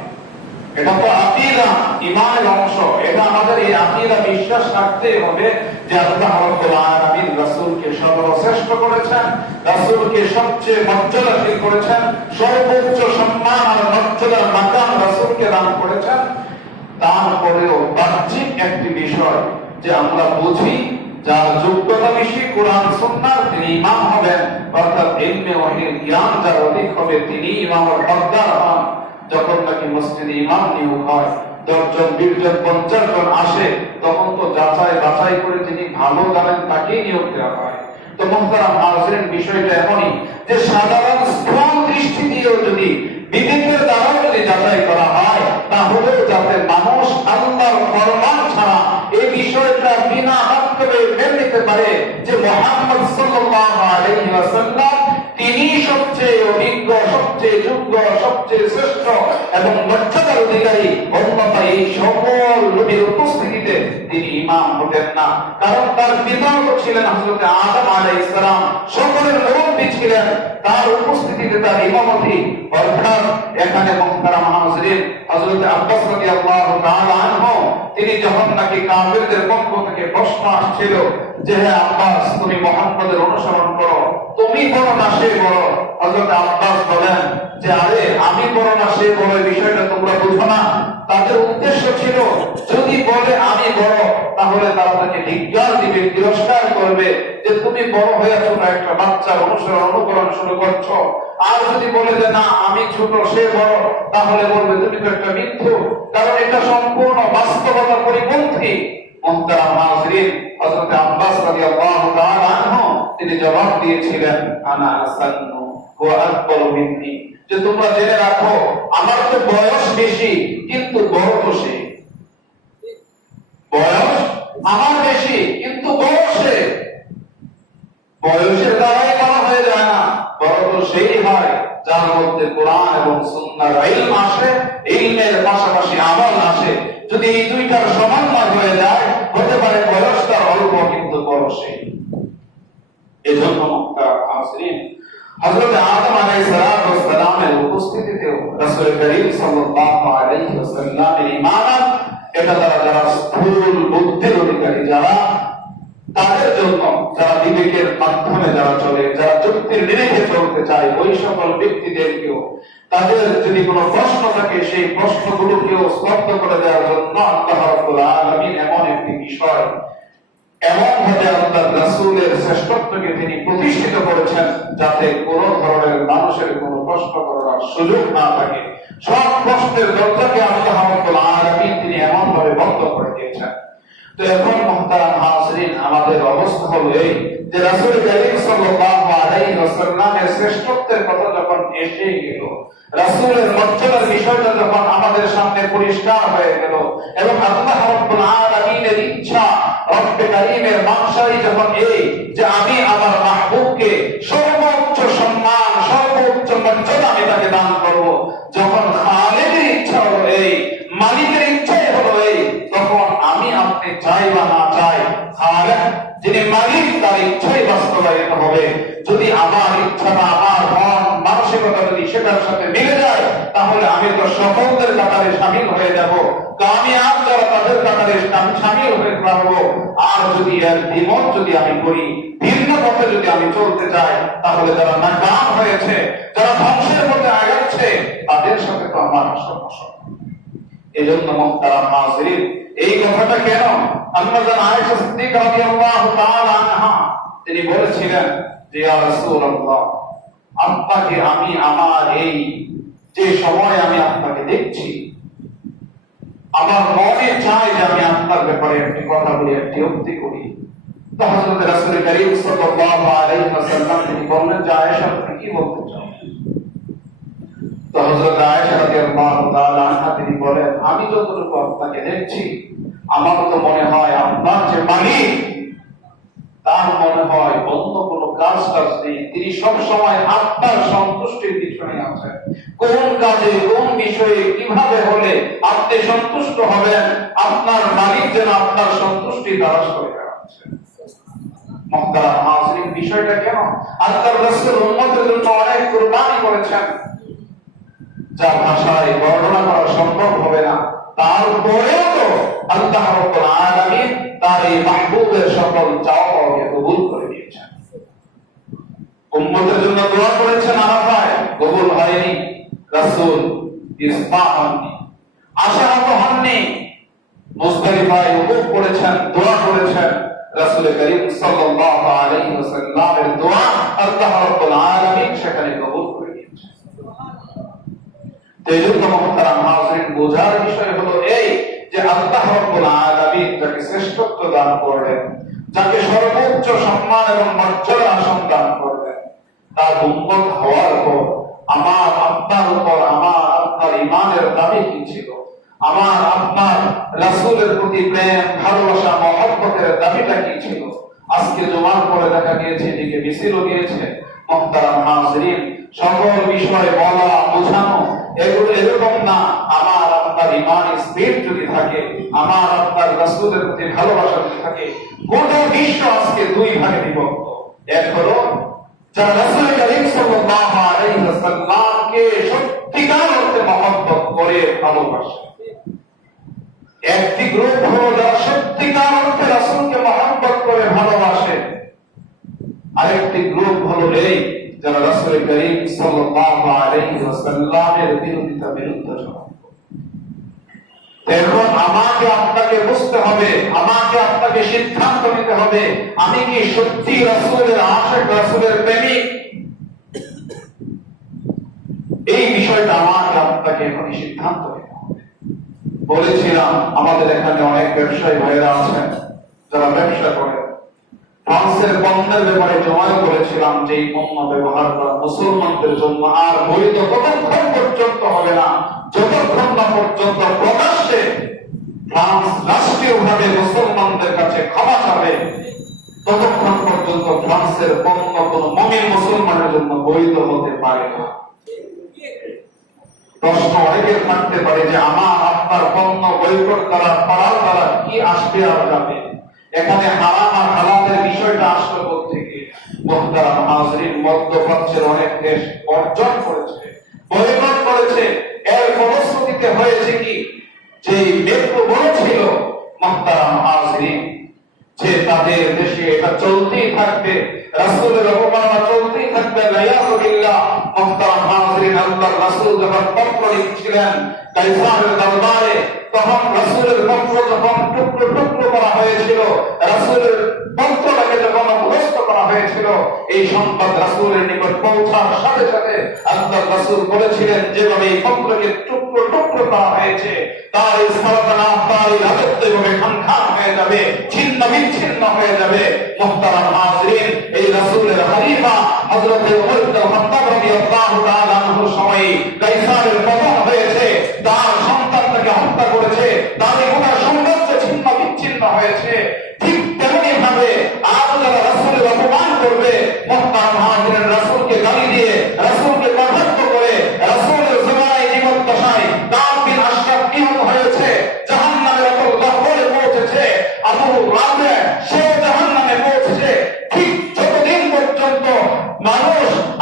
এটা তো আকীদা, ঈমানের অংশ। এটা আমাদের এই আকীদা বিশ্বাস রাখতে হবে যে আল্লাহ রাব্বুল আলামিন রাসূলকে সর্বশ্রেষ্ঠ করেছেন, রাসূলকে সবচেয়ে মর্যাদাশীল করেছেন, সর্বোচ্চ সম্মান আর মর্যাদার মাকাম রাসূলকে দান করেছেন। তারপরেও বাহ্যিক একটি বিষয় যে আমরা বুঝি যার যোগ্যতা বেশি কোরআন সুন্নাহর তিনি ইমাম হবেন, অর্থাৎ ইলমে ওয়াহির জ্ঞান যার অধিক হবে তিনি ইমামের হকদার হন। যখন নাকি মসজিদে ইমাম নিয়োগ হয় 10 জন 20 জন 50 জন আসে তখন তো যাচাই বাছাই করে যিনি ভালো জানেন তাকেই নিয়োগ দেওয়া হয়। তো মুহতারাম হাজিরিন, বিষয়টা এমনই যে সাধারণ স্থূল দৃষ্টি দিয়েও যদি বিবেকের দ্বারা যদি যাচাই করা হয় তাহলে যাতে মানুষ আল্লাহর ফরমান ছাড়া এই বিষয়টা বিনা মাধ্যমে মেনে নিতে পারে যে মুহাম্মদ সাল্লাল্লাহু আলাইহি ওয়াসাল্লাম তিনি সবচেয়ে অভিজ্ঞ, সবচেয়ে যোগ্য, সবচেয়ে শ্রেষ্ঠ এবং মর্যাদার অধিকারী, অন্যথায় এই সকল নবীর উপস্থিতিতে তিনি ইমাম হতেন না। কারণ তার পিতা ছিলেন হযরত আদম আলাইহিস সালাম, সকলের মুরব্বী ছিলেন, তার উপস্থিতিতে তার ইমামতি। অর্থাৎ এখানে মুহতারাম হাজিরিন হযরত আব্বাস রাদিয়াল্লাহু তাআলা আনহু তিনি যখন নাকি কাফিরদের পক্ষ থেকে প্রশ্ন আসছিল যে হে আব্বাস তুমি মুহাম্মদের অনুসরণ করো, তুমি বড় না সে বড়, হযরত আব্বাস বলেন যে আরে আমি বড় না সে বড় এই বিষয়টা তোমরা বুঝো না। তাদের উদ্দেশ্য ছিল যদি বলে আমি বড় তাহলে তারা তাকে ধিক্কার দিবে, তিরস্কার করবে যে তুমি বড় হয়েছো না একটা বাচ্চার অনুকরণ শুরু করছো। আর যদি বলে যে না আমি ছোট সে বড় তাহলে বলবে তুমি তো একটা মিথ্যু, কারণ এটা সম্পূর্ণ বাস্তবতার পরিপন্থী। মুহতারাম হাজিরিন, হযরত আব্বাস রাদিয়াল্লাহু তাআলা আনহু তিনি জবাব দিয়েছিলেন আনা আসান্নু ওয়া আকবারু মিন্নি, যে তোমরা জেনে রাখো আমার তো বয়স বেশি কিন্তু বড় তো সে। বয়স আমার বেশি কিন্তু বড় সে। বয়সের দ্বারাই বড় হয়ে যায় না, বড় তো সেই হয় যার মধ্যে কোরআন এবং সুন্নাহর ইলম আসে, ইলমের পাশাপাশি আমল আসে। যদি এই দুইটার সমন্বয় হয়ে যায় হতে পারে বয়সটা অল্প কিন্তু বড় সেই। এজন্য মুহতারাম হাজিরিন হযরত আদম আলাইহিস সালামের উপস্থিতিতেও রাসূল করিম সাল্লাল্লাহু আলাইহি ওয়াসাল্লামের ইমামত এটা যারা স্থূল বুদ্ধির অধিকারী যারা তাদের জন্য, যারা বিবেকের মাধ্যমে যারা চলে, যারা যুক্তির নিরিখে চলতে চায় ওই সকল ব্যক্তিদেরকেও তাদের যদি কোনো প্রশ্ন থাকে সেই প্রশ্নগুলোকেও স্তব্ধ করে দেওয়ার জন্য আল্লাহ রাব্বুল আলামিন এমন একটি বিষয় এমন ভাবে আল্লাহর রাসূলের শ্রেষ্ঠত্বকে তিনি প্রতিষ্ঠিত করেছেন যাতে কোন ধরনের মানুষের কোনো প্রশ্ন করার সুযোগ না থাকে। সব প্রশ্নের দরজাকে আল্লাহ রাব্বুল আলামিন তিনি এমন ভাবে বন্ধ করে দিয়েছেন। তো এখন মুহতারাম হাজিরিন আমাদের অবস্থা হলো এই যে রাসূল করিম সাল্লাল্লাহু আলাইহি ওয়াসাল্লামের শ্রেষ্ঠত্বের কথা যখন এসে গেল, রাসূলের মর্যাদার বিষয়টা যখন আমাদের সামনে পরিষ্কার হয়ে গেল এবং আল্লাহ রাব্বুল আলামিনের ইচ্ছা রব্বে কারীমের মানসাই যখন এই যে আমি আমার মাহবুবকে সর্বোচ্চ সম্মান সর্বোচ্চ মর্যাদা আমি তাকে দান করব, যখন খালিদের ইচ্ছা হলো এই, মালিকের ইচ্ছাই বাস্তবায়িত হবে। যদি আমার ইচ্ছাটা, আমার মন মানসিকতা যদি সেটার সাথে মিলে যায়, তাহলে আমি তো সফলদের কাতারে সামিল হয়ে যাব, কামিয়াব যারা তাদের কাতারে আমি সামিল হয়ে পারবো। আর যদি এর দ্বিমত যদি আমি করি, ভিন্ন পথে যদি আমি চলতে চাই, তাহলে যারা নাকাম হয়েছে, যারা ধ্বংসের মধ্যে আগাচ্ছে, তাদের সাথে তো আমার সমস্যা। এজন্য মুহতারাম হাজিরিন, এই কথাটা কেন আম্মাজান আয়েশা সিদ্দিকা রাদিয়াল্লাহু তাআলা আনহা তিনি বলেছিলেন যে ইয়া রাসূলুল্লাহ, আপনাকে আমি আমার এই যে সময় আমি আপনাকে দেখছি, আমার মনে চায় যে আমি আপনার ব্যাপারে একটি কথা বলি, একটি উক্তি করি। তো হযরত রাসূল করিম সাল্লাল্লাহু আলাইহি ওয়াসাল্লাম তিনি বললেন যে আয়েশা, তুমি কি বলতে চাও? তো হযরত আয়েশা রাদিয়াল্লাহু তাআলা আনহা তিনি বলেন, আমি যতটুকু আপনাকে দেখছি, আমার তো মনে হয় আপনার যে মালিক, তার মনে হয় অন্য কোনো কাজ নেই, তিনি সব সময় আপনার সন্তুষ্টির পিছনে আছেন। কোন কাজে, কোন বিষয়ে, কিভাবে হলে আপনি সন্তুষ্ট হবেন, আপনার মালিক যেন আপনার সন্তুষ্টি তালাশ করে বেড়াচ্ছেন। মুহতারাম হাজিরিন, বিষয়টা কেন? আল্লাহর রাসূল উম্মতের জন্য অনেক কুরবানি করেছেন, যা ভাষায় বর্ণনা করা সম্ভব হবে না। তারপরেও তো আল্লাহ রাব্বুল আলামিন তার এই মাহবুবের সকল চাওয়াকে কবুল করে নিয়েছেন। উম্মতের জন্য দোয়া করেছেন আরাফায়, কবুল হয়নি। রাসূল ইসফা হননি, আশাহত হননি। মুজদালিফায় উকুফ করেছেন, দোয়া করেছেন। রাসূল করিম সাল্লাল্লাহু আলাইহি ওয়াসাল্লামের দোয়া আল্লাহ রাব্বুল আলামিন সেখানে কবুল করে নিয়েছেন। এজন্য মুহতারাম হাজিরিন, বোঝার বিষয় হলো এই যে আল্লাহ রাব্বুল আলামিন যাকে শ্রেষ্ঠত্ব দান করলেন, যাকে সর্বোচ্চ সম্মান এবং মর্যাদা আসন দান করলেন, তার উম্মত হওয়ার পর আমার আপনার উপর আমার আপনার ঈমানের দাবি কি ছিল? আমার আপনার রাসূলের প্রতি প্রেম, ভালোবাসা, মহব্বতের দাবিটা কি ছিল? আজকে জুমার পরে দেখা গিয়েছে এদিকে মিছিলও গিয়েছে। মুহতারাম হাজিরিন, সকল বিষয় বলা, বোঝানো এগুলো এরকম না। আমার আপনার ঈমান স্থির যদি থাকে, আমার আপনার রাসূলের প্রতি ভালোবাসা যদি থাকে, গোটা বিশ্ব আজকে দুই ভাগে বিভক্ত। এক হলো যারা রাসূল করিম সাল্লাল্লাহু আলাইহি ওয়াসাল্লামকে সত্যিকার অর্থে মহব্বত করে ভালোবাসে। একটি গ্রুপ হলো যারা সত্যিকার অর্থে রাসূলকে মহব্বত করে ভালোবাসে। আরেকটি গ্রুপ হলো এই যারা রাসূল করিম সাল্লাল্লাহু আলাইহি ওয়াসাল্লামের বিরোধিতা বিরুদ্ধ। এখন আমাকে আপনাকে বুঝতে হবে, আমাকে আপনাকে সিদ্ধান্ত নিতে হবে, আমি কি সত্যি রাসূলের আশিক, রাসূলের প্রেমিক? এই বিষয়টা আমাকে আপনাকে এখন সিদ্ধান্ত নিতে হবে। বলেছিলাম আমাদের এখানে অনেক ব্যবসায়ী ভাইরা আছেন যারা ব্যবসা করেন। ফ্রান্সের পণ্যের ব্যাপারে জমায়েত করেছিলাম যে এই পণ্য ব্যবহার করা মুসলমানদের জন্য আর বৈধ ততক্ষণ পর্যন্ত হবে না যতক্ষণ না পর্যন্ত প্রকাশ্যে ফ্রান্স রাষ্ট্রীয়ভাবে মুসলমানদের কাছে ক্ষমা চাবে, ততক্ষণ পর্যন্ত ফ্রান্সের পণ্য কোন মুমিন মুসলমানের জন্য বৈধ হতে পারে না। প্রশ্ন অনেকের থাকতে পারে যে আমার আপনার পণ্য বৈকট করার দ্বারা কি আসবে আর যাবে? এখানে হারাম আর হালালের বিষয়টা আসলো কোত্থেকে? মুহতারাম হাজিরিন, মধ্যপ্রাচ্যের অনেক দেশ অর্জন করেছে, বৈকট করেছে। এর ফলশ্রুতিতে হয়েছে কি, যে মেট্রো বলেছিল মুহতারাম হাজিরিন যে তাদের দেশে এটা চলতেই থাকবে, রাসূলের অবমাননা চলতেই থাকবে। লাইয়াহুবিল্লাহ। মুহতারাম হাজিরিন, আল্লাহর রাসূল যখন পত্র লিখছিলেন কাইসারের দরবারে, তখন রাসূলের পত্র যখন টুকরো টুকরো করা হয়েছিল, রাসূলের পত্রটাকে যখন অবস্থ করা হয়েছিল, এই সংবাদ রাসূলের নিকট পৌঁছার সাথে সাথে আল্লাহর রাসূল বলেছিলেন যেভাবে এই পত্রকে টুকরো টুকরো করা হয়েছে, তার এই সালতানা, তার এই রাজত্ব এভাবে খানখান হয়ে যাবে, ছিন্ন বিচ্ছিন্ন হয়ে যাবে। মুহতারাম হাজিরিন, এই রাসূলের খলিফা হযরত ওমর ইবনে খাত্তাব রাদিয়াল্লাহু তাআলা আনহুর সময়ে কাইসারের পতন হয়েছে, তার সন্তানটাকে হত্যা করেছে, তার গোটা সাম্রাজ্য ছিন্ন বিচ্ছিন্ন হয়েছে। ঠিক তেমনি ভাবে আজ যারা রাসূলের অপমান করবে, মুহতারাম হাজিরিন, রাসূলকে গালি দিয়ে, রাসূলকে কটাক্ষ করে, রাসূলের জমানায় জীবদ্দশায় কাব বিন আশরাফ নিহত হয়েছে, জাহান্নামের অতল দখলে পৌঁছেছে, আবু রাফি সে জাহান্নামে পৌঁছেছে। ঠিক যতদিন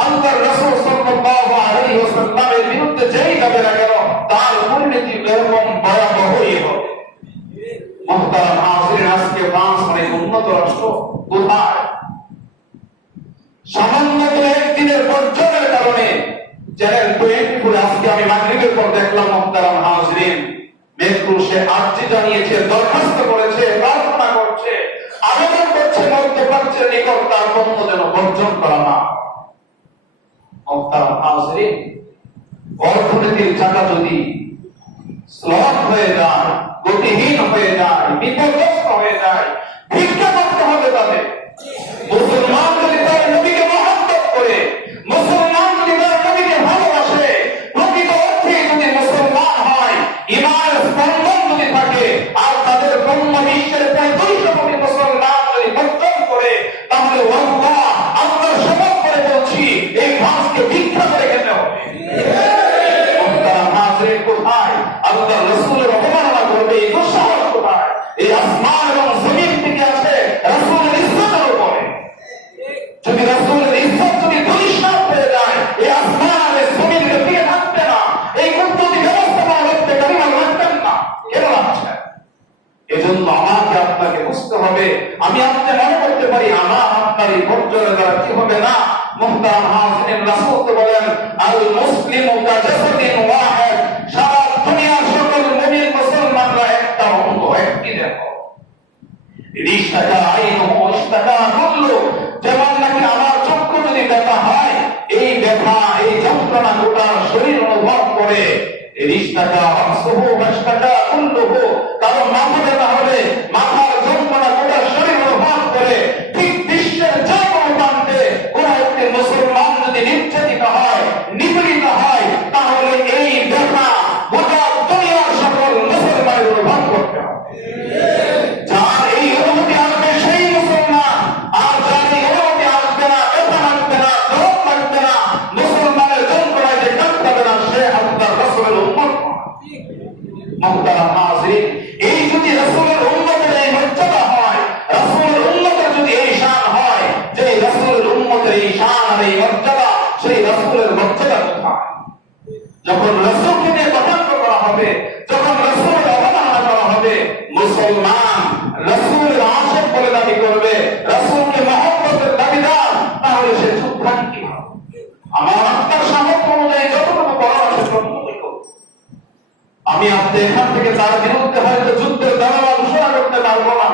আল্লাহর রাসূল সাল্লাল্লাহু আলাইহি ওয়াসাল্লামের বিরুদ্ধে যেই যাবে না কেন তার পরিণতি এরকম ভয়াবহই হবে। মুহতারাম হাজিরিন, আজকে ফ্রান্স অনেক উন্নত রাষ্ট্র, কোথায় সামান্য একদিনের বর্জনের কারণে চ্যানেল 24 আজকে আমি মাগরিবের পর দেখলাম, মুহতারাম হাজিরিন, মেট্রো সে আর্জি জানিয়েছে, দরখাস্ত করেছে, প্রার্থনা করছে, আবেদন করছে মধ্যপ্রাচ্যের নিকট তার পণ্য যেন বর্জন করা না। মুহতারাম হাজিরিন, অর্থনীতির চাকা যদি স্লথ হয়ে যায়, গতিহীন হয়ে যায়, বিপর্যস্ত হয়ে যায়, ভিক্ষা করতে হবে তাদের। মুসলমান যদি তার নবীকে মহব্বত করে, মুসলমান যদি তার নবীকে ভালোবাসে, প্রকৃত অর্থে যদি মুসলমান হয়, ইমানের স্পন্দন যদি থাকে, আর তাদের ব্রহ্ম বিশ্বের প্রায় 200 কোটি মুসলমান যদি বর্জন করে, তাহলে আল্লাহ আল্লাহর শপথ করে বলছি, এই ঘাসকে ভিক্ষা করে খেতে হবে। কোথায় আল্লাহ রাসূলের অবমাননা করবে, এই দুঃসাহস কোথায়? এই আসমান এবং জমিন থেকে আছে রাসূলের ইজ্জতের উপরে। যদি রাসূলের ইজ্জত যদি দুলিশাত হয়ে যায়, এই আসমান আর জমিনকে টিকে থাকবে না, এই কুদরতি ব্যবস্থাপনা করতে কারিমা লাগবেন না। কেন লাগছে? এজন্য আমাকে আপনাকে বুঝতে হবে। আমি আপনি মনে করতে পারি আমার আপনার এই বর্জনের দ্বারা কি হবে না। মুহতারাম হাজিরিন, রাসূল তো বলেন, আল মুসলিমু কাজাসাদিন ওয়াহিদ, সারা দুনিয়ার সকল মুমিন মুসলমানরা একটা অঙ্গ, একটি দেহ। রিশতাকা আইনুহু ইশতাকা কুল্লু, যেমন নাকি আমার চক্ষু যদি ব্যথা হয়, এই ব্যথা এই যন্ত্রণা গোটা শরীর অনুভব করে। রিশতাকা আনসুহু ওয়াশতাকা কুল্লুহু, কারণ মাথা ব্যথা হলে মাথার যন্ত্রণা গোটা শরীর অনুভব করে। ঠিক বিশ্বের যে কোনো প্রান্তে কোন একটি মুসলমান যদি নির্যাতিত হয়, নিপীড়িত হয়, তাহলে এই ব্যথা গোটা দুনিয়ার সকল মুসলমানের অনুভব করতে হবে। যার এই অনুভূতি আসবে সেই মুসলমান, আর যার এই অনুভূতি আসবে না, ব্যথা লাগবে না, দরদ লাগবে না, মুসলমানের যন্ত্রণায় যে কাঁদবে না, সে আল্লাহর রাসূলের উম্মত নয়। মুহতারাম হাজিরিন, এই যদি রাসূলের উম্মতের এই মর্যাদা হয়, রাসূলের উম্মতের যদি এই শান হয়, যে রাসূলের উম্মতের এই শান আর এই মর্যাদা, সেই রাসূলের মর্যাদা কোথায়? যখন রাসূলকে নিয়ে কটাক্ষ করা হবে, যখন রাসূলের অবমাননা করা হবে, মুসলমান রাসূলের আশিক বলে দাবি করবে, রাসূলকে মহব্বতের দাবিদার, তাহলে সে চুপ থাকবে কিভাবে? আমার আপনার সামর্থ্য অনুযায়ী যতটুকু করা আছে ততটুকুই করব। আমি আপনি এখান থেকে তার বিরুদ্ধে হয়তো যুদ্ধের দাবা ঘোষণা করতে পারবো না,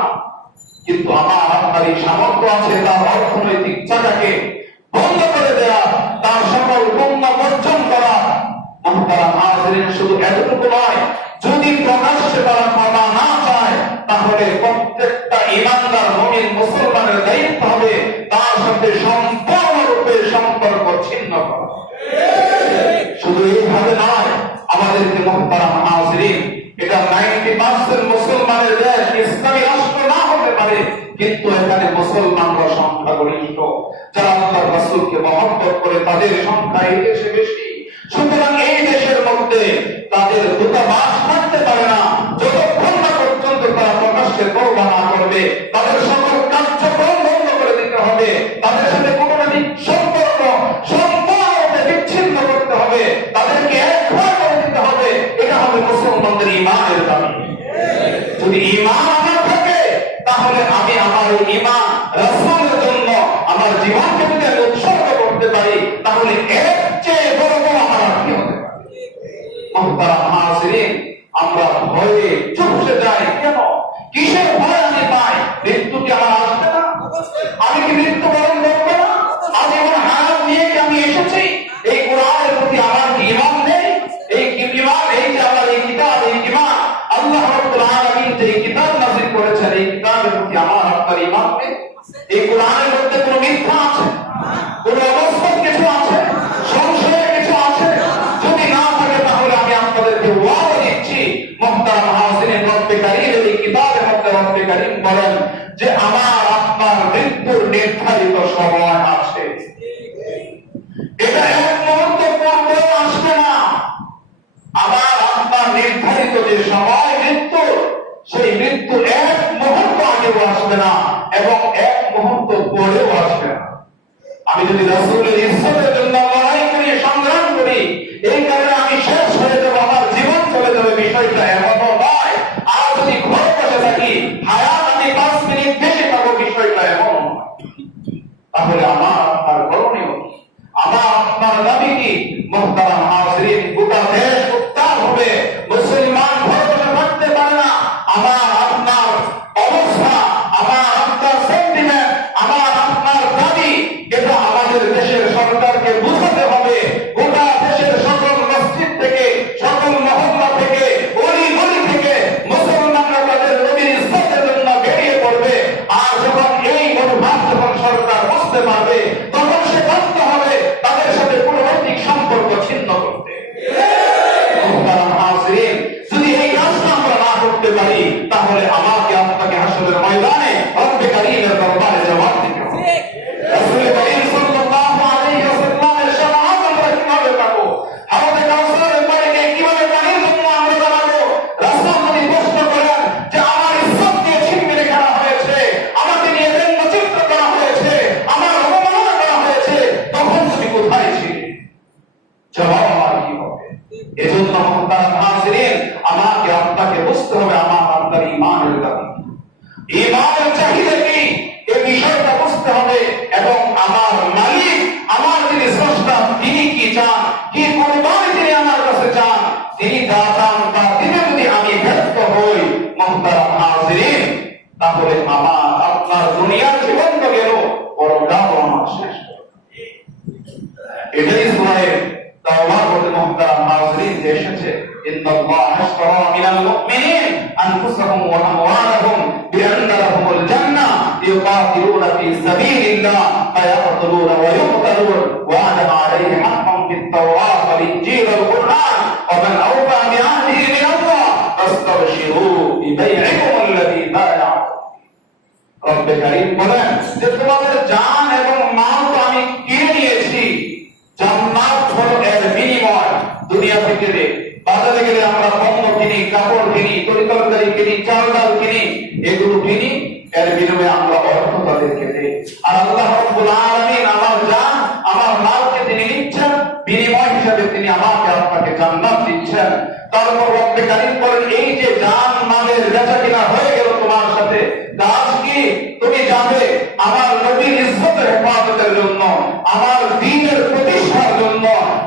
কিন্তু আমার আপনার এই সামর্থ্য আছে তার অর্থনৈতিক চাকাকে বন্ধ করে দেয়া, তার সকল পণ্য বর্জন করা। মুহতারাম হাজিরিন, শুধু এতটুকু নয়, যদি প্রকাশ্যে তারা ক্ষমা না চায়, তাহলে প্রত্যেকটা ইমানদার মুমিন মুসলমানের দায়িত্ব হবে তার সাথে সম্পূর্ণরূপে সম্পর্ক ছিন্ন করা। শুধু এইভাবে নয়, আমাদেরকে মুহতারাম হাজিরিন, এটা 90% মুসলমানের দেশ, ইসলামী রাষ্ট্র না হতে পারে, কিন্তু এখানে মুসলমানরা সংখ্যাগরিষ্ঠ। যারা আল্লাহর রাসূলকে মহব্বত করে তাদের সংখ্যা এই দেশে বেশি। সুতরাং এই দেশের মধ্যে তাদের দূতাবাস থাকতে পারে না যতক্ষণ না পর্যন্ত তারা প্রকাশ্যে তওবা না করবে। তাদের সকল কার্যক্রম বন্ধ করে দিতে হবে, তাদের সাথে কূটনৈতিক সম্পর্ক সম্পূর্ণরূপে বিচ্ছিন্ন করতে হবে, তাদেরকে একঘরে করে দিতে হবে। এটা হবে মুসলমানদের ঈমানের দাবি। যদি ঈমান আমার থাকে, তাহলে আমি আমার ঈমান রাসূলের জন্য আমার জীবনকে যদি উৎসর্গ করতে পারি, তাহলে এর চেয়ে বড় আমার আর কি হতে পারে? মুহতারাম হাজিরিন, আমরা ভয়ে চুপসে যাই কেন? কিসের ভয় আমি পাই? মৃত্যু কি আমার আসবে না? আমি কি মৃত্যুবরণ করবো না? আজীবন হায়াত নিয়ে কি আমি এসেছি? এই কোরআনের প্রতি আমার কি ঈমান নেই? এই ঈমান, এই যে আমার এই কিতাব, এই ঈমান আল্লাহ রাব্বুল আলামিন যে কিতাব নাযিল করেছেন, এই কিতাবের প্রতি আমার আপনার ঈমান নেই? এই কোরআনের মধ্যে কোনো মিথ্যা আছে? কোনো অবাস্তব কিছু আছে? সংশয়ের কিছু আছে? যদি না থাকে, তাহলে আমি আপনাদেরকে ওয়াদা দিচ্ছি, মুহতারাম হাজিরিন, রব্বে কারীমের এই কিতাবের মধ্যে রব্বে কারীম বলেন যে আমার আপনার মৃত্যুর নির্ধারিত সময় আছে। এটা এক মুহূর্ত পূর্বেও আসবে না। আমার আপনার নির্ধারিত যে সময় মৃত্যু, সেই মৃত্যু এক মুহূর্ত আগেও আসবে না এবং এক মুহূর্ত পরেও আসবে না। আমি যদি রাসূলের ইজ্জতের জন্য আমার দাবি কি মুহতারাম হাজিরিন গোটা দেশ উত্তাল হবে মুসলমান ঘরে বসে থাকতে পারে না আমার আপনার অবস্থা আমার আপনার সেন্টিমেন্ট আমার আপনার দাবি এটা আমাদের দেশের সরকারকে বুঝাতে হবে গোটা দেশের সকল মসজিদ থেকে সকল মহল্লা থেকে গলি গলি থেকে মুসলমানরা তাদের নবীর ইজ্জতের জন্য বেরিয়ে পড়বে আর যখন এই মনোভাব যখন সরকার বুঝতে পারবে তখন সে বাধ্য হবে তাদের সাথে কূটনৈতিক সম্পর্ক ছিন্ন করতে মুহতারাম হাজিরিন যদি এই কাজটা আমরা না করতে পারি তাহলে আমাকে আপনাকে হাসরের ময়দানে রব্বে কারীমের দরবারে জবাব দিতে হবে রাসূল করিম সাল্লাল্লাহু আলাইহি ওয়াসাল্লামের শাফাআত আমরা কিভাবে পাবো হাওজে কাউসারের পানিকে কিভাবে পানির জন্য আমরা দাঁড়াবো রাসূল যদি প্রশ্ন করেন যে আমার ইজ্জত নিয়ে ছিনতাই করা হয়েছে আমাকে নিয়ে ব্যঙ্গচিত্র করা হয়েছে আমার অবমাননা করা হয়েছে তখন তুমি কোথায় ছিলে জবাব আমার কি হবে এজন্য মুহতারাম হাজিরিন আমাকে আপনাকে বুঝতে হবে আমার আপনার ঈমানের দাবি ঈমানের চাহিদা কি এই বিষয়টা বুঝতে হবে এবং আমার মালিক আমার যিনি স্রষ্টা তিনি কি চান কি কুরবানি তিনি আমার কাছে চান তিনি যা চান তা দিতে যদি আমি ব্যর্থ হই মুহতারাম হাজিরিন তাহলে আমার আপনার দুনিয়ার জীবন তো গেল পরকালও আমার শেষ এটাই সূরা তাওবা বলতে মুহতারাম হাজিরিন এসেছে ইন্নাল্লাহ আশতারা মিনাল মুমিনিন আনফুসাহুম ওয়া আমওয়ালাহুম বিআন্না লাহুমুল জান্নাহ يقاتلون في سبيل الله فيقتلون ويقتلون وعدا عليه حقا في التوراة والإنجيل والقرآن ومن أوفى بعهده من الله فاستبشروا ببيعكم الذي بايعتم রব্বে কারীম বলেন যে তোমাদের জান এবং মাল তো আমি কিনে নিয়েছি জান্নাত হলো এর বিনিময় দুনিয়া থেকে বাজারে গেলে আমরা পণ্য কিনি কাপড় কিনি তরিতরকারি কিনি চাল ডাল কিনি এগুলো কিনি এর বিনিময়ে আমরা অর্থ তাদেরকে দেই আর আল্লাহ রাব্বুল আলামিন আমার জান আমার মালকে তিনি নিচ্ছেন বিনিময় হিসেবে তিনি আমাকে আপনাকে জান্নাত দিচ্ছেন তারপর রব্বে কারীম বলেন এই যে জান মালের বেচাকেনা হয়ে গেল তোমার সাথে কাজ কি তুমি যাবে আমার নবীর ইজ্জতের হেফাজতের জন্য আমার দ্বীনের প্রতিষ্ঠার জন্য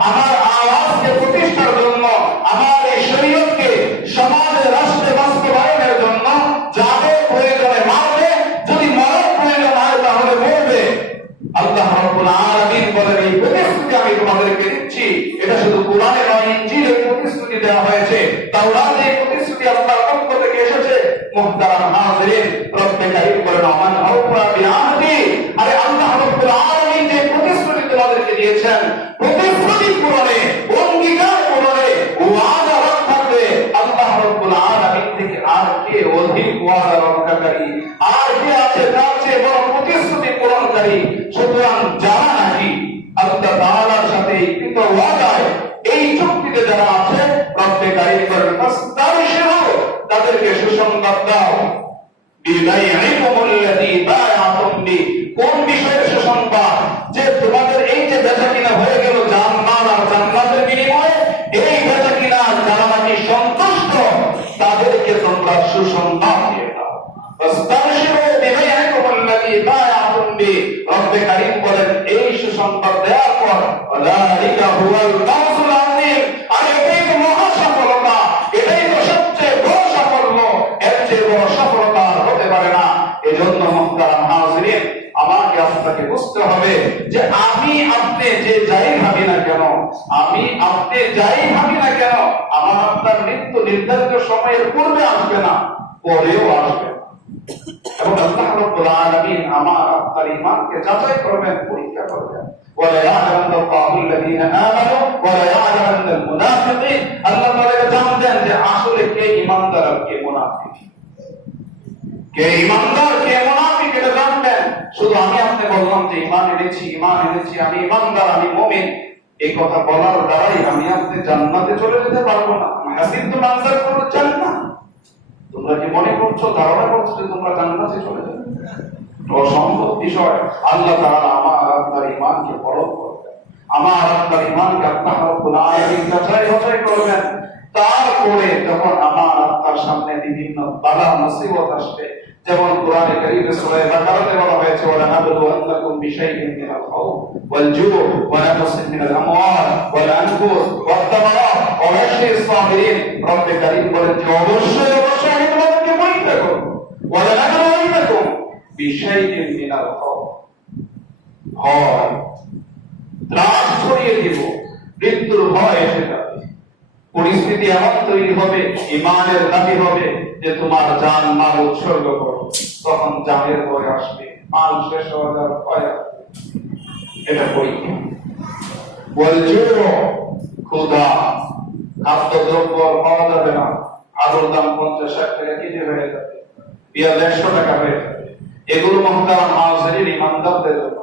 আমার আওয়াজকে প্রতিষ্ঠার জন্য আমার এই শরীয়তকে সমাজে রাষ্ট্রে বাস্তবায়নের জন্য যাবে প্রয়োজনে মারবে যদি মরণ প্রয়োজন হয় তাহলে মরবে আল্লাহ রাব্বুল আলামিন বলেন এই প্রতিশ্রুতি আমি তোমাদেরকে দিচ্ছি এটা শুধু কোরআনে নয় ইনজিলে প্রতিশ্রুতি দেওয়া হয়েছে তাওরাতে এই প্রতিশ্রুতি আল্লাহর পক্ষ থেকে এসেছে মুহতারাম হাজিরিন রব্বে কারীম বলেন আমান আওফা বিআহদি আরে আল্লাহ রাব্বুল আলামিন যে প্রতিশ্রুতি তোমাদেরকে দিয়েছেন প্রতিশ্রুতি পূরণে অঙ্গীকার পূরণে ওয়াদা রক্ষাতে আল্লাহ রাব্বুল আলামিন থেকে আর কে অধিক ওয়াদা রক্ষাকারী আর কে আছে তার চেয়ে বড় প্রতিশ্রুতি পূরণকারী সুতরাং যারা নাকি আল্লাহ তাআলার সাথে কৃত ওয়াদায় এই চুক্তিতে যারা আছে রব্বে কারীম বলেন ফাস্তাবশিরু তাদেরকে সুসংবাদ দাও বিবাইইকুমুল্লাযী বায়াতুম বি কোন বিষয়ে সুসংবাদ যে তোমাদের এই যে বেচাকেনা হয়ে গেল জান্নাত আর জান্নাতের বিনিময়ে এই বেচাকেনা যারা নাকি সন্তুষ্ট তাদেরকে তোমরা সুসংবাদ দিয়ে দাও ফাস্তাবশিরু বিবাইইকুমুল্লাযী বায়াতুম বি রব্বে কারীম বলেন এই সুসংবাদ দেওয়ার পর ওয়ালাইকা হুয়াল ফাওজুল আযীম আর এটাই তো মহা সফলতা এটাই তো সবচেয়ে বড় সাফল্য এর চেয়ে বড় সফলতা হতে পারে না এজন্য মুহতারাম হাজিরিন আমাকে আপনাকে বুঝতে হবে যে আমি আপনি যে যাই ভাবি না কেন আমি আপনি যাই ভাবি না কেন আমার আপনার মৃত্যু নির্ধারিত সময়ের পূর্বে আসবে না পরেও আসবে এবং আল্লাহ রাব্বুল আলামিন আমার আপনার ঈমানকে যাচাই করবেন পরীক্ষা করবেন ওয়ালা ইয়ালামুল্লাহু আল্লাযীনা আমানু ওয়ালা ইয়ালামুল মুনাফিকিন আল্লাহ তাআলা জানেন যে আসলে কে ঈমানদার আর কে মুনাফিক কে ঈমানদার কে মুনাফিক এটা জানবেন শুধু আমি আপনি বললাম যে ঈমান এনেছি আমি ঈমানদার আমি মুমিন এই কথা বলার দ্বারাই আমি আপনি জান্নাতে চলে যেতে পারবো না হাসিবতু মানজার কোন জান্নাত তোমরা কি মনে করছো ধারণা করছো যে তোমরা জান্নাতে চলে যাবে অসম্ভব বিষয় আল্লাহ তাআলা আমার আপনার ঈমানকে পরখ করবেন আমার আপনার ঈমানকে আল্লাহ রাব্বুল আলামিন যাচাই করবেন তারপরে যখন আমার আপনার সামনে বিভিন্ন বাধা মুসিবত আসবে যেমন কোরআনে কারীমে সূরা বাকারাতে বলা হয়েছে ওয়া নাবলু আনকুম বিশাইইন মিনাল খাউফ ওয়াল জু' ওয়া নাকসিন মিনাল আমওয়াল আনফুস ওয়া তামারাত ওয়া বাশশিরিস সাবিরিন। রব্বে কারীম বলেন যে অবশ্যই আমি তোমাদেরকে পরীক্ষা করব। ওয়া লানাবলুওয়ান্নাকুম বিশাইইন মিনাল খাউফ, ভয় ত্রাস ছড়িয়ে দিব, মৃত্যুর ভয় এসে যাবে, পরিস্থিতি এমন তৈরি হবে, ঈমানের দাবি হবে যে তোমার জান মাল উৎসর্গ করো, তখন জানের ভয় আসবে, মাল শেষ হওয়ার ভয় আসবে। এটা পরীক্ষা। ক্ষুধা, খাদ্যদ্রব্য পাওয়া যাবে না, আলুর দাম 50-60 টাকা কেজি হয়ে যাবে, পেঁয়াজ 100 টাকা হয়ে যাবে। এগুলো মুহতারাম হাজিরিন ইমানদারদের জন্য,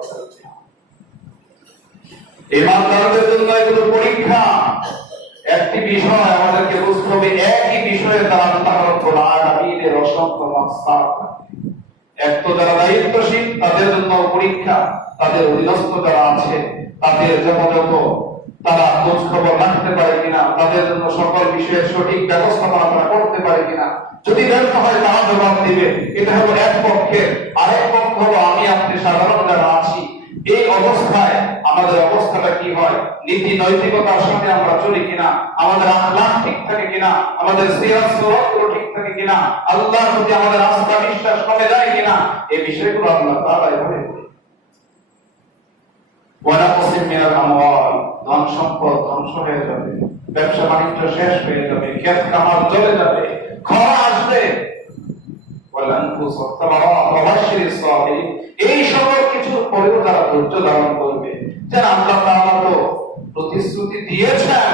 ইমানদারদের জন্য এগুলো পরীক্ষা। একটি বিষয় আমাদেরকে বুঝতে হবে, একই বিষয়ে তারা আল্লাহ রাব্বুল আলামিনের অসংখ্য মাকসাদ। এক তো যারা দায়িত্বশীল তাদের জন্য পরীক্ষা, তাদের অধীনস্থ যারা আছে তাদের যথাযথ তারা খোঁজ খবর রাখতে পারে কিনা, তাদের জন্য সকল বিষয়ের সঠিক ব্যবস্থাপনা তারা করতে পারে কিনা। যদি ব্যর্থ হয় তারা জবাব দিবে। এটা হলো এক পক্ষের। আরেক পক্ষ হলো আমি আপনি সাধারণ যারা আছি। এই অবস্থায় আমাদের অবস্থাটা কি হয়, নীতি নৈতিকতার সাথে আমরা চলি কিনা, আমাদের আখলাক ঠিক থাকে কিনা, আমাদের সিরাত সুরাতগুলো ঠিক থাকে কিনা, আল্লাহর প্রতি আমাদের আস্থা বিশ্বাস কমে যায় কিনা, এই বিষয়গুলো আল্লাহ তাআলা এভাবে বলেন। ওয়ালা মুসলিম মিনাল আমওয়াল, ধন সম্পদ ধ্বংস হয়ে যাবে, ব্যবসা বাণিজ্য শেষ হয়ে যাবে, ক্ষেত খামার চলে যাবে, খরা আসবে। ওয়ালা আনফুস ওয়া তামারাত ওয়া বাশশিরিস সাবিরিন, এই সকল কিছুর পরেও যারা ধৈর্য ধারণ করবে, যেন আল্লাহ তাআলা তো প্রতিশ্রুতি দিয়েছেন,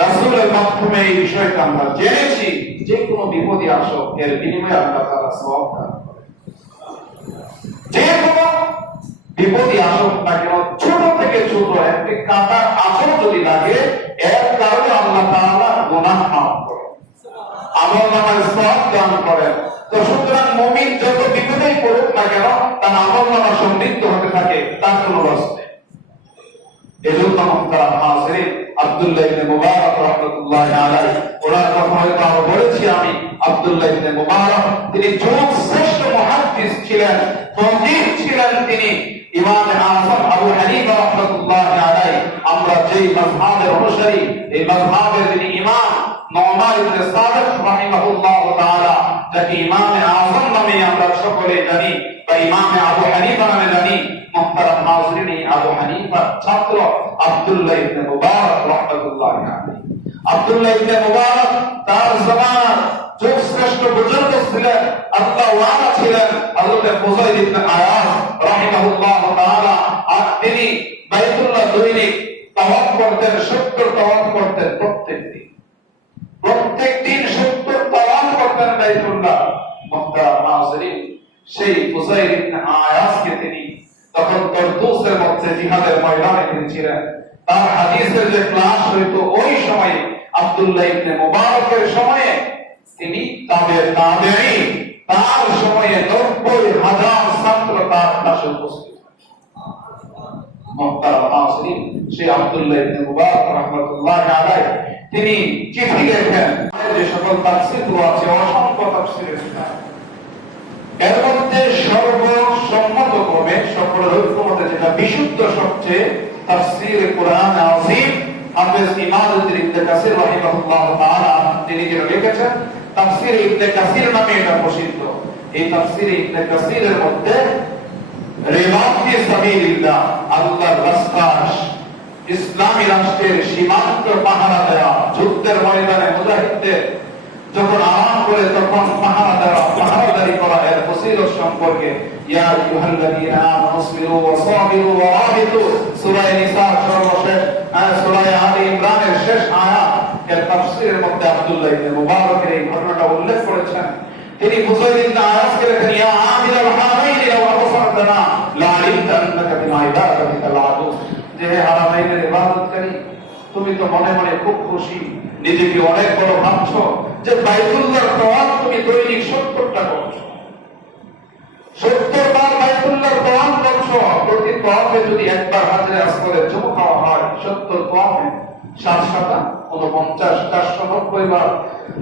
রাসূলের মাধ্যমে এই বিষয়টা আমরা জেনেছি, যে কোনো বিপদে আসো এর বিনিময়ে আল্লাহ তাআলা সওয়াব দান করেন। যে কোনো বিপদে আসুক না কেন, ছোট থেকে ছোট একটি কাঁটার আঁচড় যদি লাগে, এর কারণে আল্লাহ তাআলা গুনাহ মাফ করেন, আমলনামায় সওয়াব দান করেন। তো সুতরাং মুমিন যত বিপদেই পড়ুক না কেন, তার আমলনামা সমৃদ্ধ হতে থাকে, তার কোনো লস নেই। এজন্য মুহতারাম হাজিরিন, আব্দুল্লাহ ইবনে মুবারক রাহমাতুল্লাহি আলাইহি, ওনার কথা হয়তো আমরা বলেছি আমি। আব্দুল্লাহ ইবনে মুবারক তিনি যুগ শ্রেষ্ঠ মুহাদ্দিস ছিলেন, ফকিহ ছিলেন তিনি। ইমাম আযম আবু হানিফা রাহমাতুল্লাহি আলাইহি, আমরা যেই মাযহাবের অনুসারী, এই মাযহাবের যিনি ইমাম নুমান ইবনে সাবিত রাহিমাহুল্লাহ তাআলা, যাকে ইমাম আযম নামে আমরা সকলে জানি বা ইমাম আবু হানিফা নামে জানি, মুহতারাম হাজিরিন, আবু হানিফার ছাত্র আব্দুল্লাহ ইবনে মুবারক রাহমাতুল্লাহি আলাইহি। আব্দুল্লাহ ইবনে মুবারক তার জামানার যুগ শ্রেষ্ঠ বুজুর্গ ছিলেন, আল্লাহ ওয়ালা ছিলেন, হযরত ফুযাইল ইবনে আয়াজ রাহিমাহুল্লাহ তাআলা। আর তিনি বাইতুল্লাহ দৈনিক তাওয়াফ করতেন, 70 তাওয়াফ করতেন প্রত্যেকদিন 70 তাওয়াফ করতেন বাইতুল্লাহ। মুহতারাম হাজিরিন, সেই ফুযাইল ইবনে আয়াজকে তিনি তখন তরতুসের মধ্যে জিহাদের ময়দানে তিনি ছিলেন, তার হাদিসের যে ক্লাস হইতো ওই সময়ে আব্দুল্লাহ ইবনে মুবারকের সময়ে তিনি তাবেঈন, তার সময়ে 90,000 ছাত্র তার ক্লাসে উপস্থিত। মুহতারাম হাজিরিন, সেই আব্দুল্লাহ ইবনে মুবারক রাহমাতুল্লাহি আলাইহি তিনি চিঠি লেখেন, যে সকল তাফসীর আছে অসংখ্য তাফসীরের কিতাব, এর মধ্যে সর্বসম্মত ক্রমে সকলের ঐক্যমতে যেটা বিশুদ্ধ সবচেয়ে তাফসীর কুরআন আযীম হাফেজ ইমাদুদ্দিন ইবনে কাসির রাহিমাহুল্লাহ তাআলা তিনি যেটা লিখেছেন, তাফসীর ইবনে কাসির নামে এটা প্রসিদ্ধ। এই তাফসীর ইবনে কাসিরের মধ্যে রিবাত ফি সাবিলিল্লাহ, আল্লাহর রাস্তা, ইসলামী রাষ্ট্রের সীমান্ত পাহারা দেওয়া, যুদ্ধের ময়দানে মুজাহিদদের যখন আরাম করে তখন পাহারাদারি করা, এর ফজিলত সম্পর্কে ইয়া আইয়ুহাল্লাযীনা আমানু ইসবিরু ওয়া সাবিরু ওয়া রাবিতু, সূরা নিসার সর্বশেষ সূরা আলে ইমরানের শেষ আয়াত, এর তাফসীরের মধ্যে আব্দুল্লাহ ইবনে মুবারকের এই ঘটনাটা উল্লেখ করেছেন। তিনি ফুযাইল ইবনে আয়াজকে লেখেন, ইয়া আমিরাল হারামাইনি লাউ আবসারতানা লা আলিমতা আন্নাকা বিমা ইবাদাতিকা লা'আদু, যে হারামাইনের ইবাদতকারী, তুমি তো মনে মনে খুব খুশি, নিজেকে অনেক বড় ভাবছো যে বাইতুল্লাহর তাওয়াফ তুমি দৈনিক 70টা করছো, 70 বার বাইতুল্লাহর তাওয়াফ করছো। প্রতি তাওয়াফে যদি একবার হাজরে আসওয়াদে চুমু খাওয়া হয়, 70 তাওয়াফে 7-7 49 490 বার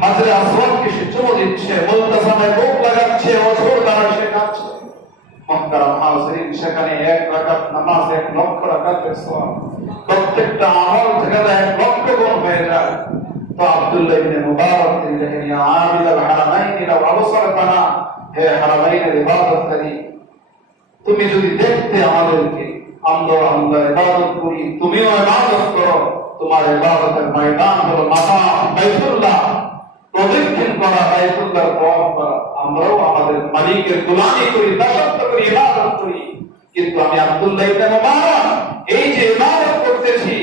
হাজরে আসওয়াদকে সে চুমু দিচ্ছে, মুলতাসামে বুক লাগাচ্ছে, ওযুর দ্বারা সে কাঁদছে। মুহতারাম হাজিরিন, সেখানে 1 রাকাত নামাজ 1 লক্ষ রাকাতের সওয়াব, প্রত্যেকটা আমল থেকে 1 লক্ষ গুণ হয়ে যায়। তো আব্দুল্লাহ ইবনে মুবারক তিনি লেখেন, ইয়া আবিদ আল হারামাইন লাউ আবসারতানা, হে হারামাইনের ইবাদতকারী, তুমি যদি দেখতে আমাদেরকে, আমরা আল্লাহর ইবাদত করি, তুমিও ইবাদত করো, তোমার ইবাদতের ময়দান হলো মাকাম বাইতুল্লাহ, প্রদক্ষিণ করা, বাইতুল্লাহর তওয়াফ করা। আমরাও আমাদের মালিকের গোলামি করি, দাসত্ব করি, ইবাদত করি। কিন্তু আমি আব্দুল্লাহ ইবনে মুবারক এই যে ইবাদত করতেছি,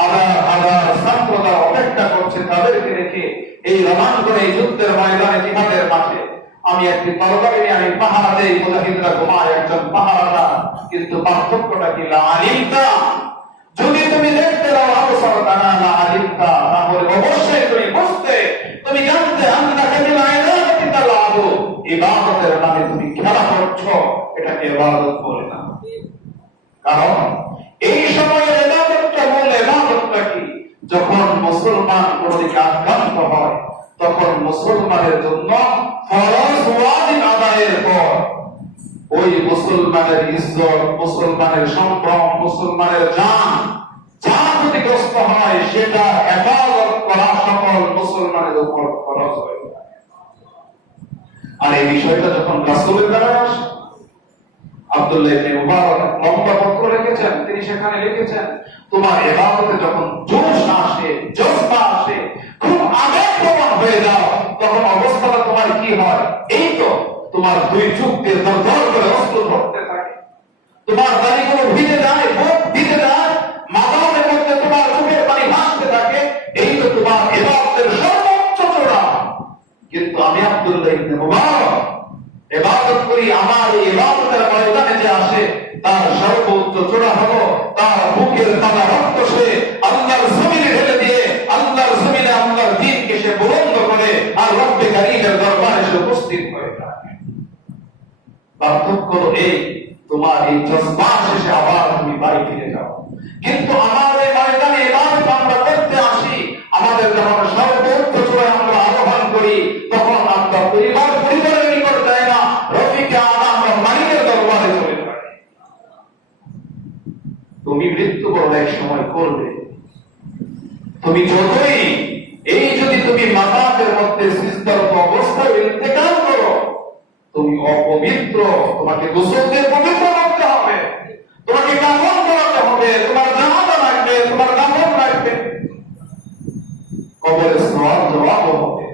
হাজার হাজার সম্প্রদায় অপেক্ষা করছে তাদেরকে রেখে এই রণাঙ্গনে, এই যুদ্ধের ময়দানে, জিহাদের মাঠে আমি একটি তরবারি নিয়ে আমি পাহারা দেই, মুজাহিদরা ঘুমায়, একজন পাহারাদার। কিন্তু পার্থক্যটা কি? লা আলিমতা, যদি তুমি দেখতে দাও আবসারতানা লা আলিমতা, তাহলে অবশ্যই তুমি বুঝতে, তুমি জানতে, আন্নাকা বিল ইবাদাতি তালাবু, ইবাদতের নামে তুমি খেলা করছো, এটাকে ইবাদত বলে না। কারণ এই সময়ে ইবাদতটা, মূল ইবাদতটা কি? যখন মুসলমান কোন দিকে আক্রান্ত হয়, তখন মুসলমানের জন্য ফরজ ওয়াজিব আদায়ের পর ওই মুসলমানের ইজ্জত, মুসলমানের সম্ভ্রম, মুসলমানের জান যা ক্ষতিগ্রস্ত হয়, সেটা হেফাজত করা সকল মুসলমানের উপর ফরজ হয়ে যায়। আর এই বিষয়টা যখন রাসূলের দ্বারা আসে, আব্দুল্লাহ ইবনে মুবারক লম্বা পত্র লিখেছেন, তিনি সেখানে লিখেছেন, তোমার ইবাদতে যখন জোশ আসে, জজবা আসে, খুব আবেগপ্রবণ হয়ে যাও, তখন অবস্থাটা তোমার কি হয়? এই তো তোমার 2 চোখ দিয়ে দরদর করে অশ্রু ঝরতে থাকে, তোমার দাড়িগুলো ভিজে যায়, বুক ভিজে যায়, মাথার মধ্যে তোমার চোখের পানি ভাসতে থাকে। এই তো তোমার ইবাদতের সর্বোচ্চ চূড়া। কিন্তু আমি আব্দুল্লাহ ইবনে মুবারক ইবাদত করি, আমার এই ইবাদতের ময়দানে যে আসে, তার সর্বোচ্চ চূড়া হলো তার বুকের তাজা রক্ত সে আল্লাহর জমিনে ঢেলে দিয়ে, আল্লাহর জমিনে আল্লাহর দ্বীনকে সে বুলন্দ করে, আর রব্বে কারীমের দরবারে সে উপস্থিত হয়ে যায়। পার্থক্য এই, তোমার এই জজবা শেষে আবার তুমি বাড়ি ফিরে যাও। কিন্তু আমার এই ময়দানে ইবাদত আমরা করতে আসি, আমাদের যখন সর্বোচ্চ চূড়ায় আমরা আহ্বান করি, তখন আমরা পরিবারের নিকট যাই না, রফিকে আমরা মালিকের দরবারে চলে যাই। তুমি মৃত্যুবরণ এক সময় করবে, তুমি যতই এই যদি তুমি মাতাতের মধ্যে সিজদারত অবস্থায় ইন্তেকাল করো, তুমি অপবিত্র, তোমাকে গোসল দিয়ে পবিত্র করতে হবে, তোমাকে কাফন করাতে হবে, তোমার জানাজা লাগবে, তোমার দাফন লাগবে, কবরে সওয়াল জবাব হবে।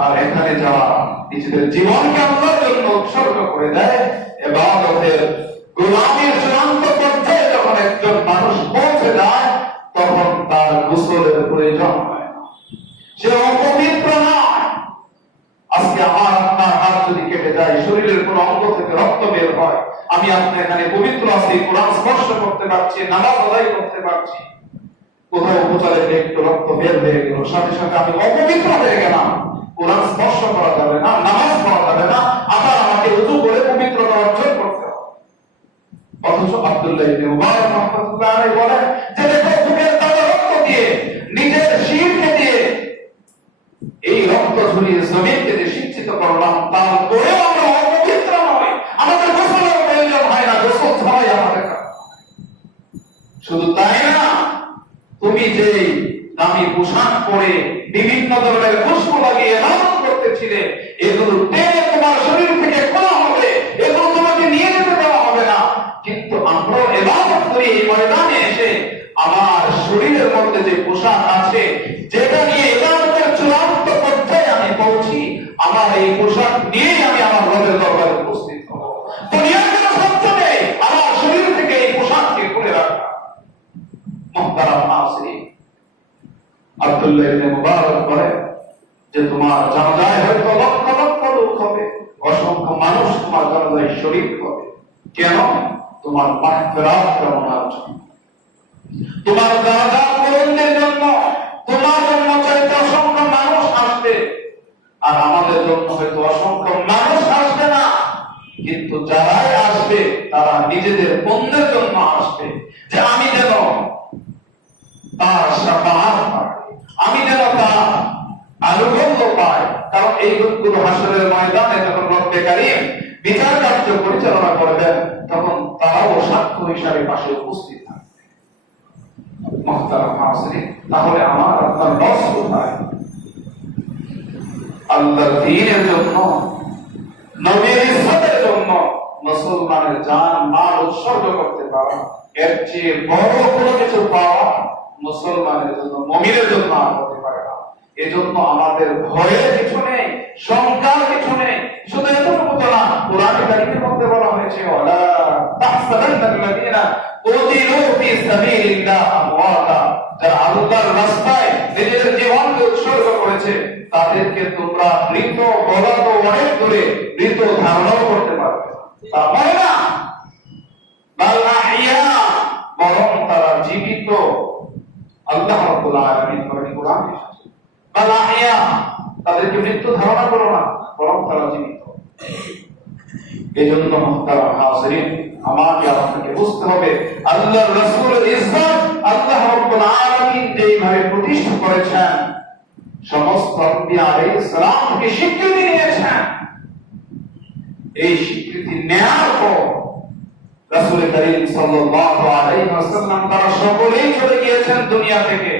আর এখানে যারা নিজেদের জীবনকে আল্লাহর জন্য উৎসর্গ করে দেয়, ইবাদতের গোলামির চূড়ান্ত পর্যায়ে যখন একজন মানুষ পৌঁছে যায়, তখন তার গোসলের প্রয়োজন হয় না, সে অপবিত্র নয়। আজকে আমার আপনার হাত যদি কেটে যায়, শরীরের কোন অঙ্গ থেকে রক্ত বের হয়, আমি আপনি এখানে পবিত্র আছি, কোরআন স্পর্শ করতে পারছি, নামাজ আদায় করতে পারছি, কোথাও উপচারে একটু রক্ত বের হয়ে গেল, সাথে সাথে আমি অপবিত্র হয়ে গেলাম, কোরআন স্পর্শ করা যাবে না, নামাজ পড়া যাবে না, আবার আমাকে উযু করে পবিত্রতা অর্জন করতে হবে। অথচ আব্দুল্লাহ ইবনে মুবারক রাহমাতুল্লাহ আলাইহি বলেন যে দেখো, বুকের তাজা রক্ত দিয়ে, নিজের শিরকে দিয়ে এই রক্ত ঝরিয়ে জমিনকে যে শিক্ষিত করলাম, তারপরেও আমরা অপবিত্র নই, আমাদের গোসলের প্রয়োজন হয় না, গোসল হয় আমাদের। শুধু তাই না, তুমি যে দামি পোশাক পরে বিভিন্ন ধরনের খুশবু লাগিয়ে ইবাদত করতেছিলে, এগুলো টেনে তোমার শরীর থেকে খোলা হবে, এগুলো তোমাকে নিয়ে যেতে দেওয়া হবে না। কিন্তু আমরা ইবাদত করি এই ময়দানে এসে, আমার শরীরের মধ্যে যে পোশাক আছে, যেটা নিয়ে ইবাদতের চূড়ান্ত পর্যায়ে আমি পৌঁছি, আমার এই পোশাক নিয়ে আমি আমার রবের দরবারে উপস্থিত হব। দুনিয়ার কোনো সত্য নেই আমার শরীর থেকে এই পোশাককে খুলে রাখা। মুহতারাম হাজিরিন, আব্দুল্লাহ ইবনে মুবারক বলেন যে তোমার জানাজায় হয়তো লক্ষ লক্ষ লোক হবে, অসংখ্য মানুষ তোমার জানাজায় শরীক হবে। কেন? তোমার মাগফিরাত কামনার জন্য, তোমার জানাজা পূরণের জন্য, তোমার জন্য চাইতে অসংখ্য মানুষ আসবে। আর আমাদের জন্য হয়তো অসংখ্য মানুষ আসবে না, কিন্তু যারাই আসবে তারা নিজেদের পণ্যের জন্য আসবে, যে আমি যেন তার শাফাআত পাই, আমি যেন তার আনুগত্য পাই। কারণ এই লোকগুলো হাসরের ময়দানে যখন রব্বে কারীম বিচার কার্য পরিচালনা করবেন, তখন তারাও সাক্ষ্য হিসাবে পাশে উপস্থিত থাকবে। মুহতারাম হাজিরিন, তাহলে আমার আপনার লস কোথায়? আল্লাহর দ্বীনের জন্য, নবীর ইজ্জতের জন্য মুসলমানের জান মাল উৎসর্গ করতে পারা, এর চেয়ে বড় কোনো কিছু পাওয়া মুসলমানের জন্য, মুমিনের জন্য আর হতে পারে না। এজন্য আমাদের ভয়ের কিছু নেই, শঙ্কার কিছু নেই। শুধু এতটুকু তো না, কোরআনে কারীমের মধ্যে বলা হয়েছে ওয়ালা তাহসাবান্নাল্লাযীনা কুতিলু ফী সাবিলিল্লাহ আমওয়াতা, যারা আল্লাহর রাস্তায় নিজের জীবনকে উৎসর্গ করেছে তাদেরকে তোমরা মৃত বলা তো অনেক দূরে, মৃত ধারণাও করতে পারবে তা পারে না। বাল আহইয়া, বরং তারা জীবিত। আল্লাহ রাব্বুল আলামিন বলেন কোরআনে, বাল আহইয়া, তাদেরকে মৃত্যু ধারণা করো না, বরং তারা জীবিত। এজন্য মুহতারাম হাজিরিন, আমাকে আপনাকে বুঝতে হবে আল্লাহর রাসূলের ইজ্জত আল্লাহ রাব্বুল আলামিন যেভাবে প্রতিষ্ঠা করেছেন, সমস্ত আম্বিয়া আলাইহিস সালামকে স্বীকৃতি দিয়েছেন। এই স্বীকৃতি নেওয়ার পর রাসূল করিম সাল্লাল্লাহু আলাইহি ওয়াসাল্লাম তারা সকলেই চলে গিয়েছেন দুনিয়া থেকে,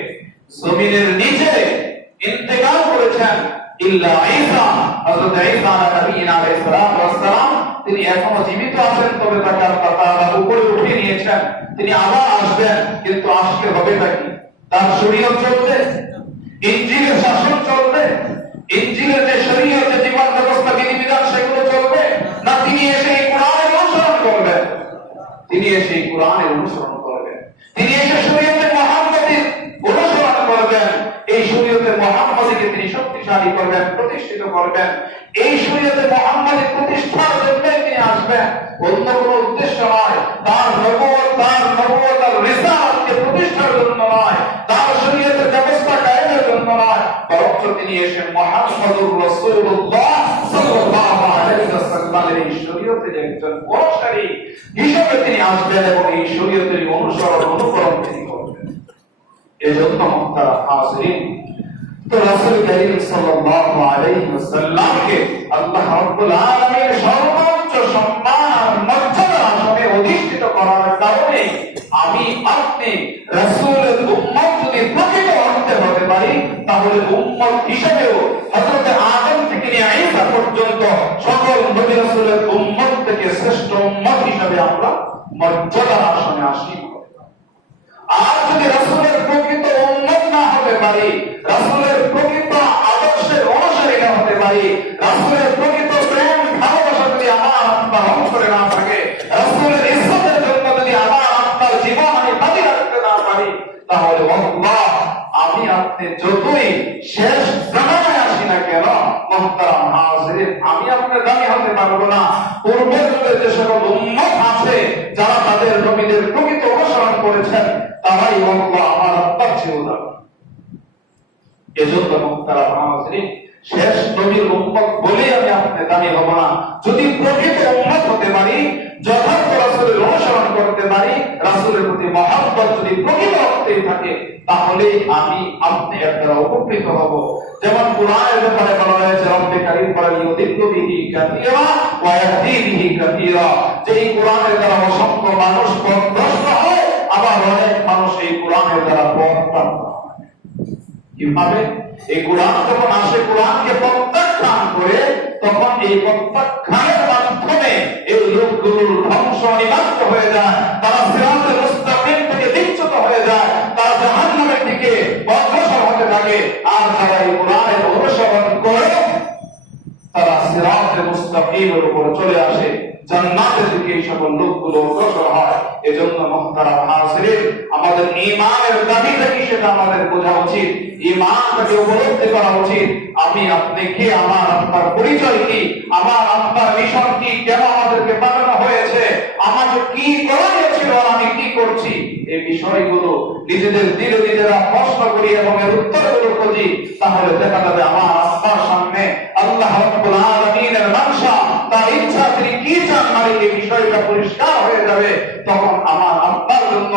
জমিনের নিচে ইন্তেকাল করেছেন। ইল্লা ঈসা, হযরত ঈসা নবীনা আলাইহিস সালাম, তিনি এখনো জীবিত আছেন, তবে তাকে আল্লাহ তাআলা উপরে উঠিয়ে নিয়েছেন। তিনি আবার আসবেন, কিন্তু আসলে হবেটা কি? তার শরীয়ত চলবে, ইনজিলের শাসন চলবে, ইনজিলের যে শরীয়ত, যে জীবন ব্যবস্থা, বিধিবিধান, সেগুলো চলবে না তিনি এসে এই কোরআনের অনুসরণ করবেন? তিনি এসে এই কোরআনের অনুসরণ করবেন, তিনি এসে শরীয়তে মুহাম্মাদীর অনুসরণ করবেন। এই শরীয়তে মুহাম্মাদীকে তিনি শক্তিশালী করবেন, প্রতিষ্ঠিত করবেন। এই শরীয়তে মুহাম্মাদী প্রতিষ্ঠার জন্য তিনি আসবেন, অন্য কোনো উদ্দেশ্য নয়। তার নবুয়ত, তার রিসালাতকে প্রতিষ্ঠার জন্য নয়, তার শরীয়তের ব্যবস্থা কায়েমের জন্য নয়, বরং তিনি এসে মুহাম্মাদুর রাসূলুল্লাহ সাল্লাল্লাহু আলাইহি ওয়াসাল্লামের এই শরীয়তের একজন অনুসারী হিসেবে তিনি আসবেন এবং এই শরীয়তের অনুকরণ তিনি করবেন। এজন্য মুহতারাম হাজিরিন, তো রাসূল করিম সাল্লাল্লাহু আলাইহি ওয়াসাল্লামকে আল্লাহ রাব্বুল আলামিন সর্বোচ্চ সম্মান মর্যাদার আসনে অধিষ্ঠিত করার কারণে আমি আপনি রাসূলের উম্মত যদি প্রকৃত অর্থে হতে পারি, তাহলে উম্মত হিসেবেও হযরত আদম থেকে নিয়ে ঈসা পর্যন্ত সকল নবী রাসূলের উম্মত থেকে শ্রেষ্ঠ উম্মত হিসেবে আমরা মর্যাদার আসনে আসীন হতে পারি। আর যদি রাসূলের প্রকৃত উম্মত না হতে পারি, রাসূলের প্রকৃত আদর্শের অনুসারী না হতে পারি, রাসূলের প্রকৃত প্রেম ভালোবাসা যদি আমার আপনার অন্তরে না থাকে, রাসূলের ইজ্জতের জন্য যদি আমার আপনার জীবন আমি বাজি রাখতে না পারি, তাহলে আল্লাহ আমি আপনি যতই শেষ জামানায় আসি না কেন, মুহতারাম হাজিরিন, আমি আপনার দামি হতে পারবো না। পূর্বের যুগের যে সকল উম্মত আছে যারা তাদের নবীদের প্রকৃত অনুসরণ করেছেন, তারাই আল্লাহ আমার আপনার চেয়েও দামি। এজন্য মুহতারাম হাজিরিন, শেষ নবীর উম্মত বলে আমি আপনি দামি হব না। যদি প্রকৃত উম্মত হতে পারি, যথার্থ রাসূলের অনুসরণ করতে পারি, রাসূলের প্রতি মহব্বত যদি প্রকৃত অর্থেই থাকে, তাহলে আমি আপনি এর দ্বারা উপকৃত হব। যেমন কোরআনের ব্যাপারে বলা হয়েছে, রব্বে কারীম বলেন ইউদিল্লু বিহি কাসীরা ওয়া ইয়াহদি বিহি কাসীরা, যে এই কোরআনের দ্বারা অসংখ্য মানুষ পথভ্রষ্ট হয়, আবার অনেক মানুষ এই কোরআনের দ্বারা পথপ্রাপ্ত হয়। কিভাবে? এই কোরআন যখন আসে, কোরআনকে প্রত্যাখ্যান করে, তখন এই প্রত্যাখ্যানের মাধ্যমে এই লোকগুলোর ধ্বংস অনিবার্য হয়ে যায়, তারা সিরাতে মুস্তাকিম থেকে বিচ্যুত হয়ে যায়, তারা জাহান্নামের দিকে অগ্রসর হতে থাকে। আর যারা এই কোরআনের অনুসরণ করে, তারা সিরাতে মুস্তাকিমের উপর চলে আসে, জান্নাতের দিকে এই সকল লোকগুলো অগ্রসর হয়। এজন্য মুহতারাম হাজিরিন, আমাদের ঈমানের দাবিটা কি সেটা আমাদের বোঝা উচিত, ঈমানটাকে উপলব্ধি করা উচিত। আমি আপনি কি, আমার আপনার পরিচয় কি, আমার আপনার মিশন কি, কেন আমাদেরকে পাঠানো হয়েছে, আমাকে কি করা হয়েছিল, আমি কি করছি, এই বিষয়গুলো নিজেদের দিলে নিজেরা প্রশ্ন করি এবং এর উত্তরগুলো খুঁজি, তাহলে দেখা যাবে আমার আপনার সামনে আল্লাহ রাব্বুল আলামিনের মানসা, তার ইচ্ছা, তিনি কি চান, মানে এই বিষয়টা পরিষ্কার হয়ে যাবে। তখন আমার আপনার জন্য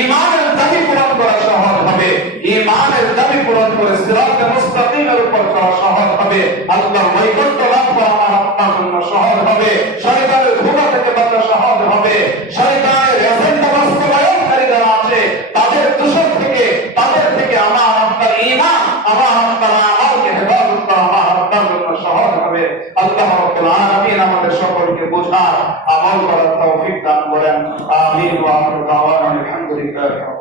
ঈমানের দাবি পূরণ করা সহজ হবে, ঈমানের দাবি পূরণ করে সিরাতে মুস্তাকিমের উপর চলা সহজ হবে, আল্লাহর নৈকট্য লাভ করা আমার আপনার জন্য সহজ হবে। হবে, শয়তানের এজেন্ডা বাস্তবায়নকারী যারা আছে তাদের দূষণ থেকে, তাদের থেকে আমার আপনার ঈমান, আমার আপনার আমলকে হেফাজত করা আমার আপনার জন্য সহজ হবে। আল্লাহ রাব্বুল আলামিন আমাদের সকলকে বোঝার, আমল করার তৌফিক দান করেন। আমিন ওয়া আখিরু দাওয়ানা আলহামদুলিল্লাহি।